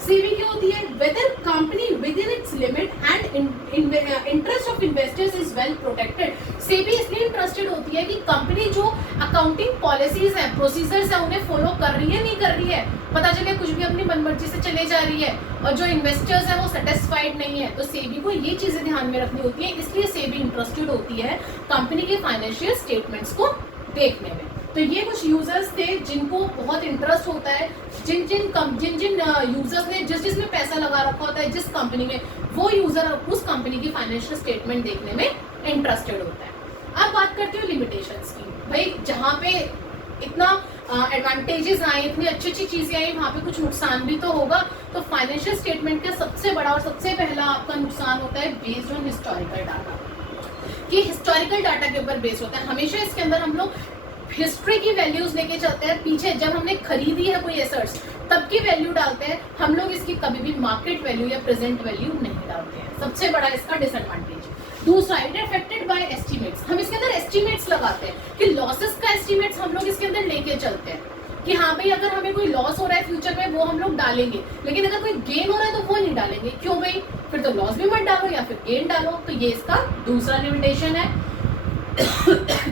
SEBI क्या होती है? Weather company with in its limit and interest of investors is well protected. SEBI इसलिए इंटरेस्टेड इंटरेस्टेड होती है कि कंपनी जो अकाउंटिंग पॉलिसीज है, प्रोसीजर्स है, उन्हें फॉलो कर रही है नहीं कर रही है। पता चले कुछ भी अपनी मनमर्जी से चले जा रही है और जो इन्वेस्टर्स है वो सेटिस्फाइड नहीं है, तो सेबी को ये चीजें ध्यान में रखनी होती है। इसलिए सेबी इंटरेस्टेड होती है कंपनी के फाइनेंशियल स्टेटमेंट्स को देखने में। तो ये कुछ यूजर्स थे जिनको बहुत इंटरेस्ट होता है, जिन यूजर्स ने जिसमें पैसा लगा रखा होता है जिस कंपनी में, वो यूजर उस कंपनी की फाइनेंशियल स्टेटमेंट देखने में इंटरेस्टेड होता है। अब बात करते हैं लिमिटेशंस की। भाई जहाँ पे इतना एडवांटेजेस आए, इतनी अच्छी अच्छी चीजें आई, वहाँ पे कुछ नुकसान भी तो होगा। तो फाइनेंशियल स्टेटमेंट का सबसे बड़ा और सबसे पहला आपका नुकसान होता है बेस्ड ऑन हिस्टोरिकल डाटा, कि हिस्टोरिकल डाटा के ऊपर बेस्ड होता है। हमेशा इसके अंदर हम लोग हिस्ट्री की वैल्यूज लेके चलते हैं, पीछे जब हमने खरीदी है कोई एसेट्स तब की वैल्यू डालते हैं, हम लोग इसकी कभी भी मार्केट वैल्यू या प्रेजेंट वैल्यू नहीं डालते हैं। सबसे बड़ा इसका डिसएडवांटेज। दूसरा, इट अफेक्टेड बाय एस्टिमेट्स। हम इसके अंदर एस्टिमेट्स लगाते हैं कि लॉसेस का एस्टिमेट्स हम लोग इसके अंदर लेके चलते हैं कि हाँ भाई अगर हमें कोई लॉस हो रहा है फ्यूचर में वो हम लोग डालेंगे, लेकिन अगर कोई गेन हो रहा है तो वो नहीं डालेंगे। क्यों भाई? फिर तो लॉस भी मत डालो या फिर गेन डालो। तो ये इसका दूसरा लिमिटेशन है।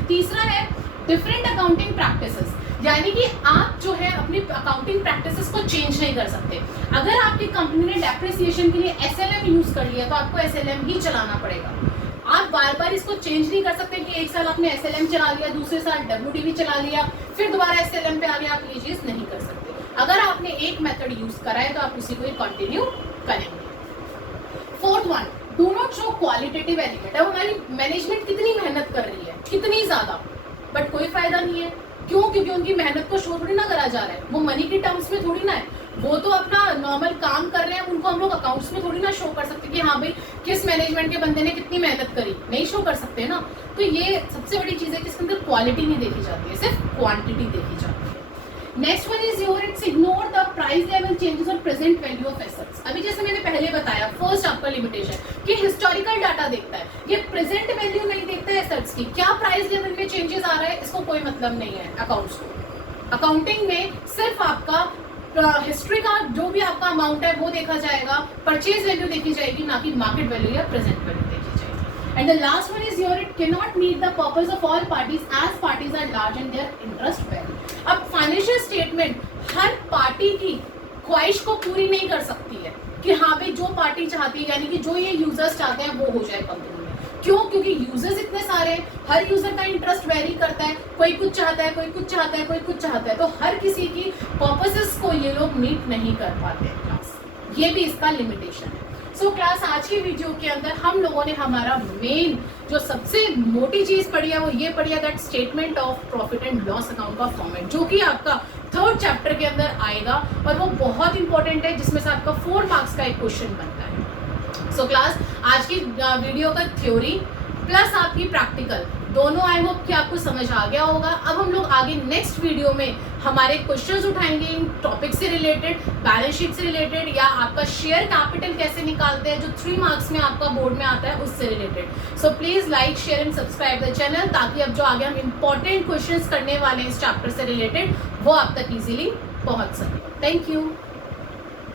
तीसरा है डिफरेंट अकाउंटिंग प्रैक्टिसेस, यानी कि आप जो है अपनी अकाउंटिंग प्रैक्टिसेस को चेंज नहीं कर सकते। अगर आपकी कंपनी ने डेप्रिसिएशन के लिए SLM यूज कर लिया तो आपको SLM ही चलाना पड़ेगा। आप बार बार इसको चेंज नहीं कर सकते कि एक साल आपने SLM चला लिया, दूसरे साल WDV चला लिया, फिर दोबारा SLM पे आ गया। आप ये चीज नहीं कर सकते। अगर आपने एक मेथड यूज करा है तो आप उसी को कंटिन्यू करेंगे। Fourth one, do not show qualitative element. अब हमारी मैनेजमेंट कितनी मेहनत कर रही है, कितनी ज्यादा, बट कोई फायदा नहीं है। क्यों? क्योंकि उनकी मेहनत को शो थोड़ी ना करा जा रहा है, वो मनी की टर्म्स में थोड़ी ना है, वो तो अपना नॉर्मल काम कर रहे हैं। उनको हम लोग अकाउंट्स में थोड़ी ना शो कर सकते कि हाँ भाई किस मैनेजमेंट के बंदे ने कितनी मेहनत करी, नहीं शो कर सकते ना। तो ये सबसे बड़ी चीज है कि इसके अंदर क्वालिटी नहीं देखी जाती है, सिर्फ क्वांटिटी देखी जाती है। Next one is your it's ignore the price level changes और प्रेजेंट वैल्यू ऑफ एसेट्स। अभी जैसे मैंने पहले बताया, फर्स्ट आपका लिमिटेशन कि हिस्टोरिकल डाटा देखता है, ये प्रेजेंट वैल्यू नहीं देखता है एसेट्स की। क्या प्राइस लेवल में चेंजेस आ रहा है इसको कोई मतलब नहीं है अकाउंट्स को। अकाउंटिंग में सिर्फ आपका हिस्ट्री का जो भी आपका अमाउंट है वो देखा जाएगा, परचेज वैल्यू देखी जाएगी, ना कि मार्केट वैल्यू या प्रेजेंट वैल्यू देखी जाएगी। And the last one is your it cannot meet the purpose of all parties as parties are large and their interest vary. अब फाइनेंशियल स्टेटमेंट हर पार्टी की ख्वाहिश को पूरी नहीं कर सकती है कि हाँ भाई जो पार्टी चाहती है, यानी कि जो ये यूजर्स चाहते हैं वो हो जाए कंपनी में। क्यों? क्योंकि यूजर्स इतने सारे हैं, हर यूजर का इंटरेस्ट वेरी करता है, कोई कुछ चाहता है, कोई कुछ चाहता है, कोई कुछ चाहता है, तो हर किसी की पर्पसेस को ये लोग मीट नहीं कर पाते हैं क्लास। ये भी इसका लिमिटेशन है। सो क्लास आज की वीडियो के अंदर हम लोगों ने हमारा मेन जो सबसे मोटी चीज पढ़ी है वो ये पढ़ी है that statement of profit and loss account का फॉर्मेट, जो कि आपका थर्ड चैप्टर के अंदर आएगा और वो बहुत इंपॉर्टेंट है, जिसमें से आपका 4 मार्क्स का एक क्वेश्चन बनता है। सो क्लास आज की वीडियो का थ्योरी प्लस आपकी प्रैक्टिकल दोनों आई होप कि आपको समझ आ गया होगा। अब हम लोग आगे नेक्स्ट वीडियो में हमारे क्वेश्चंस उठाएंगे इन टॉपिक से रिलेटेड, बैलेंस शीट से रिलेटेड, या आपका शेयर कैपिटल कैसे निकालते हैं जो 3 मार्क्स में आपका बोर्ड में आता है उससे related. So please like share and subscribe the channel, ताकि अब जो आगे हम इंपॉर्टेंट क्वेश्चंस करने वाले हैं इस चैप्टर से रिलेटेड वो आप तक इजीली पहुंच सके। Thank you.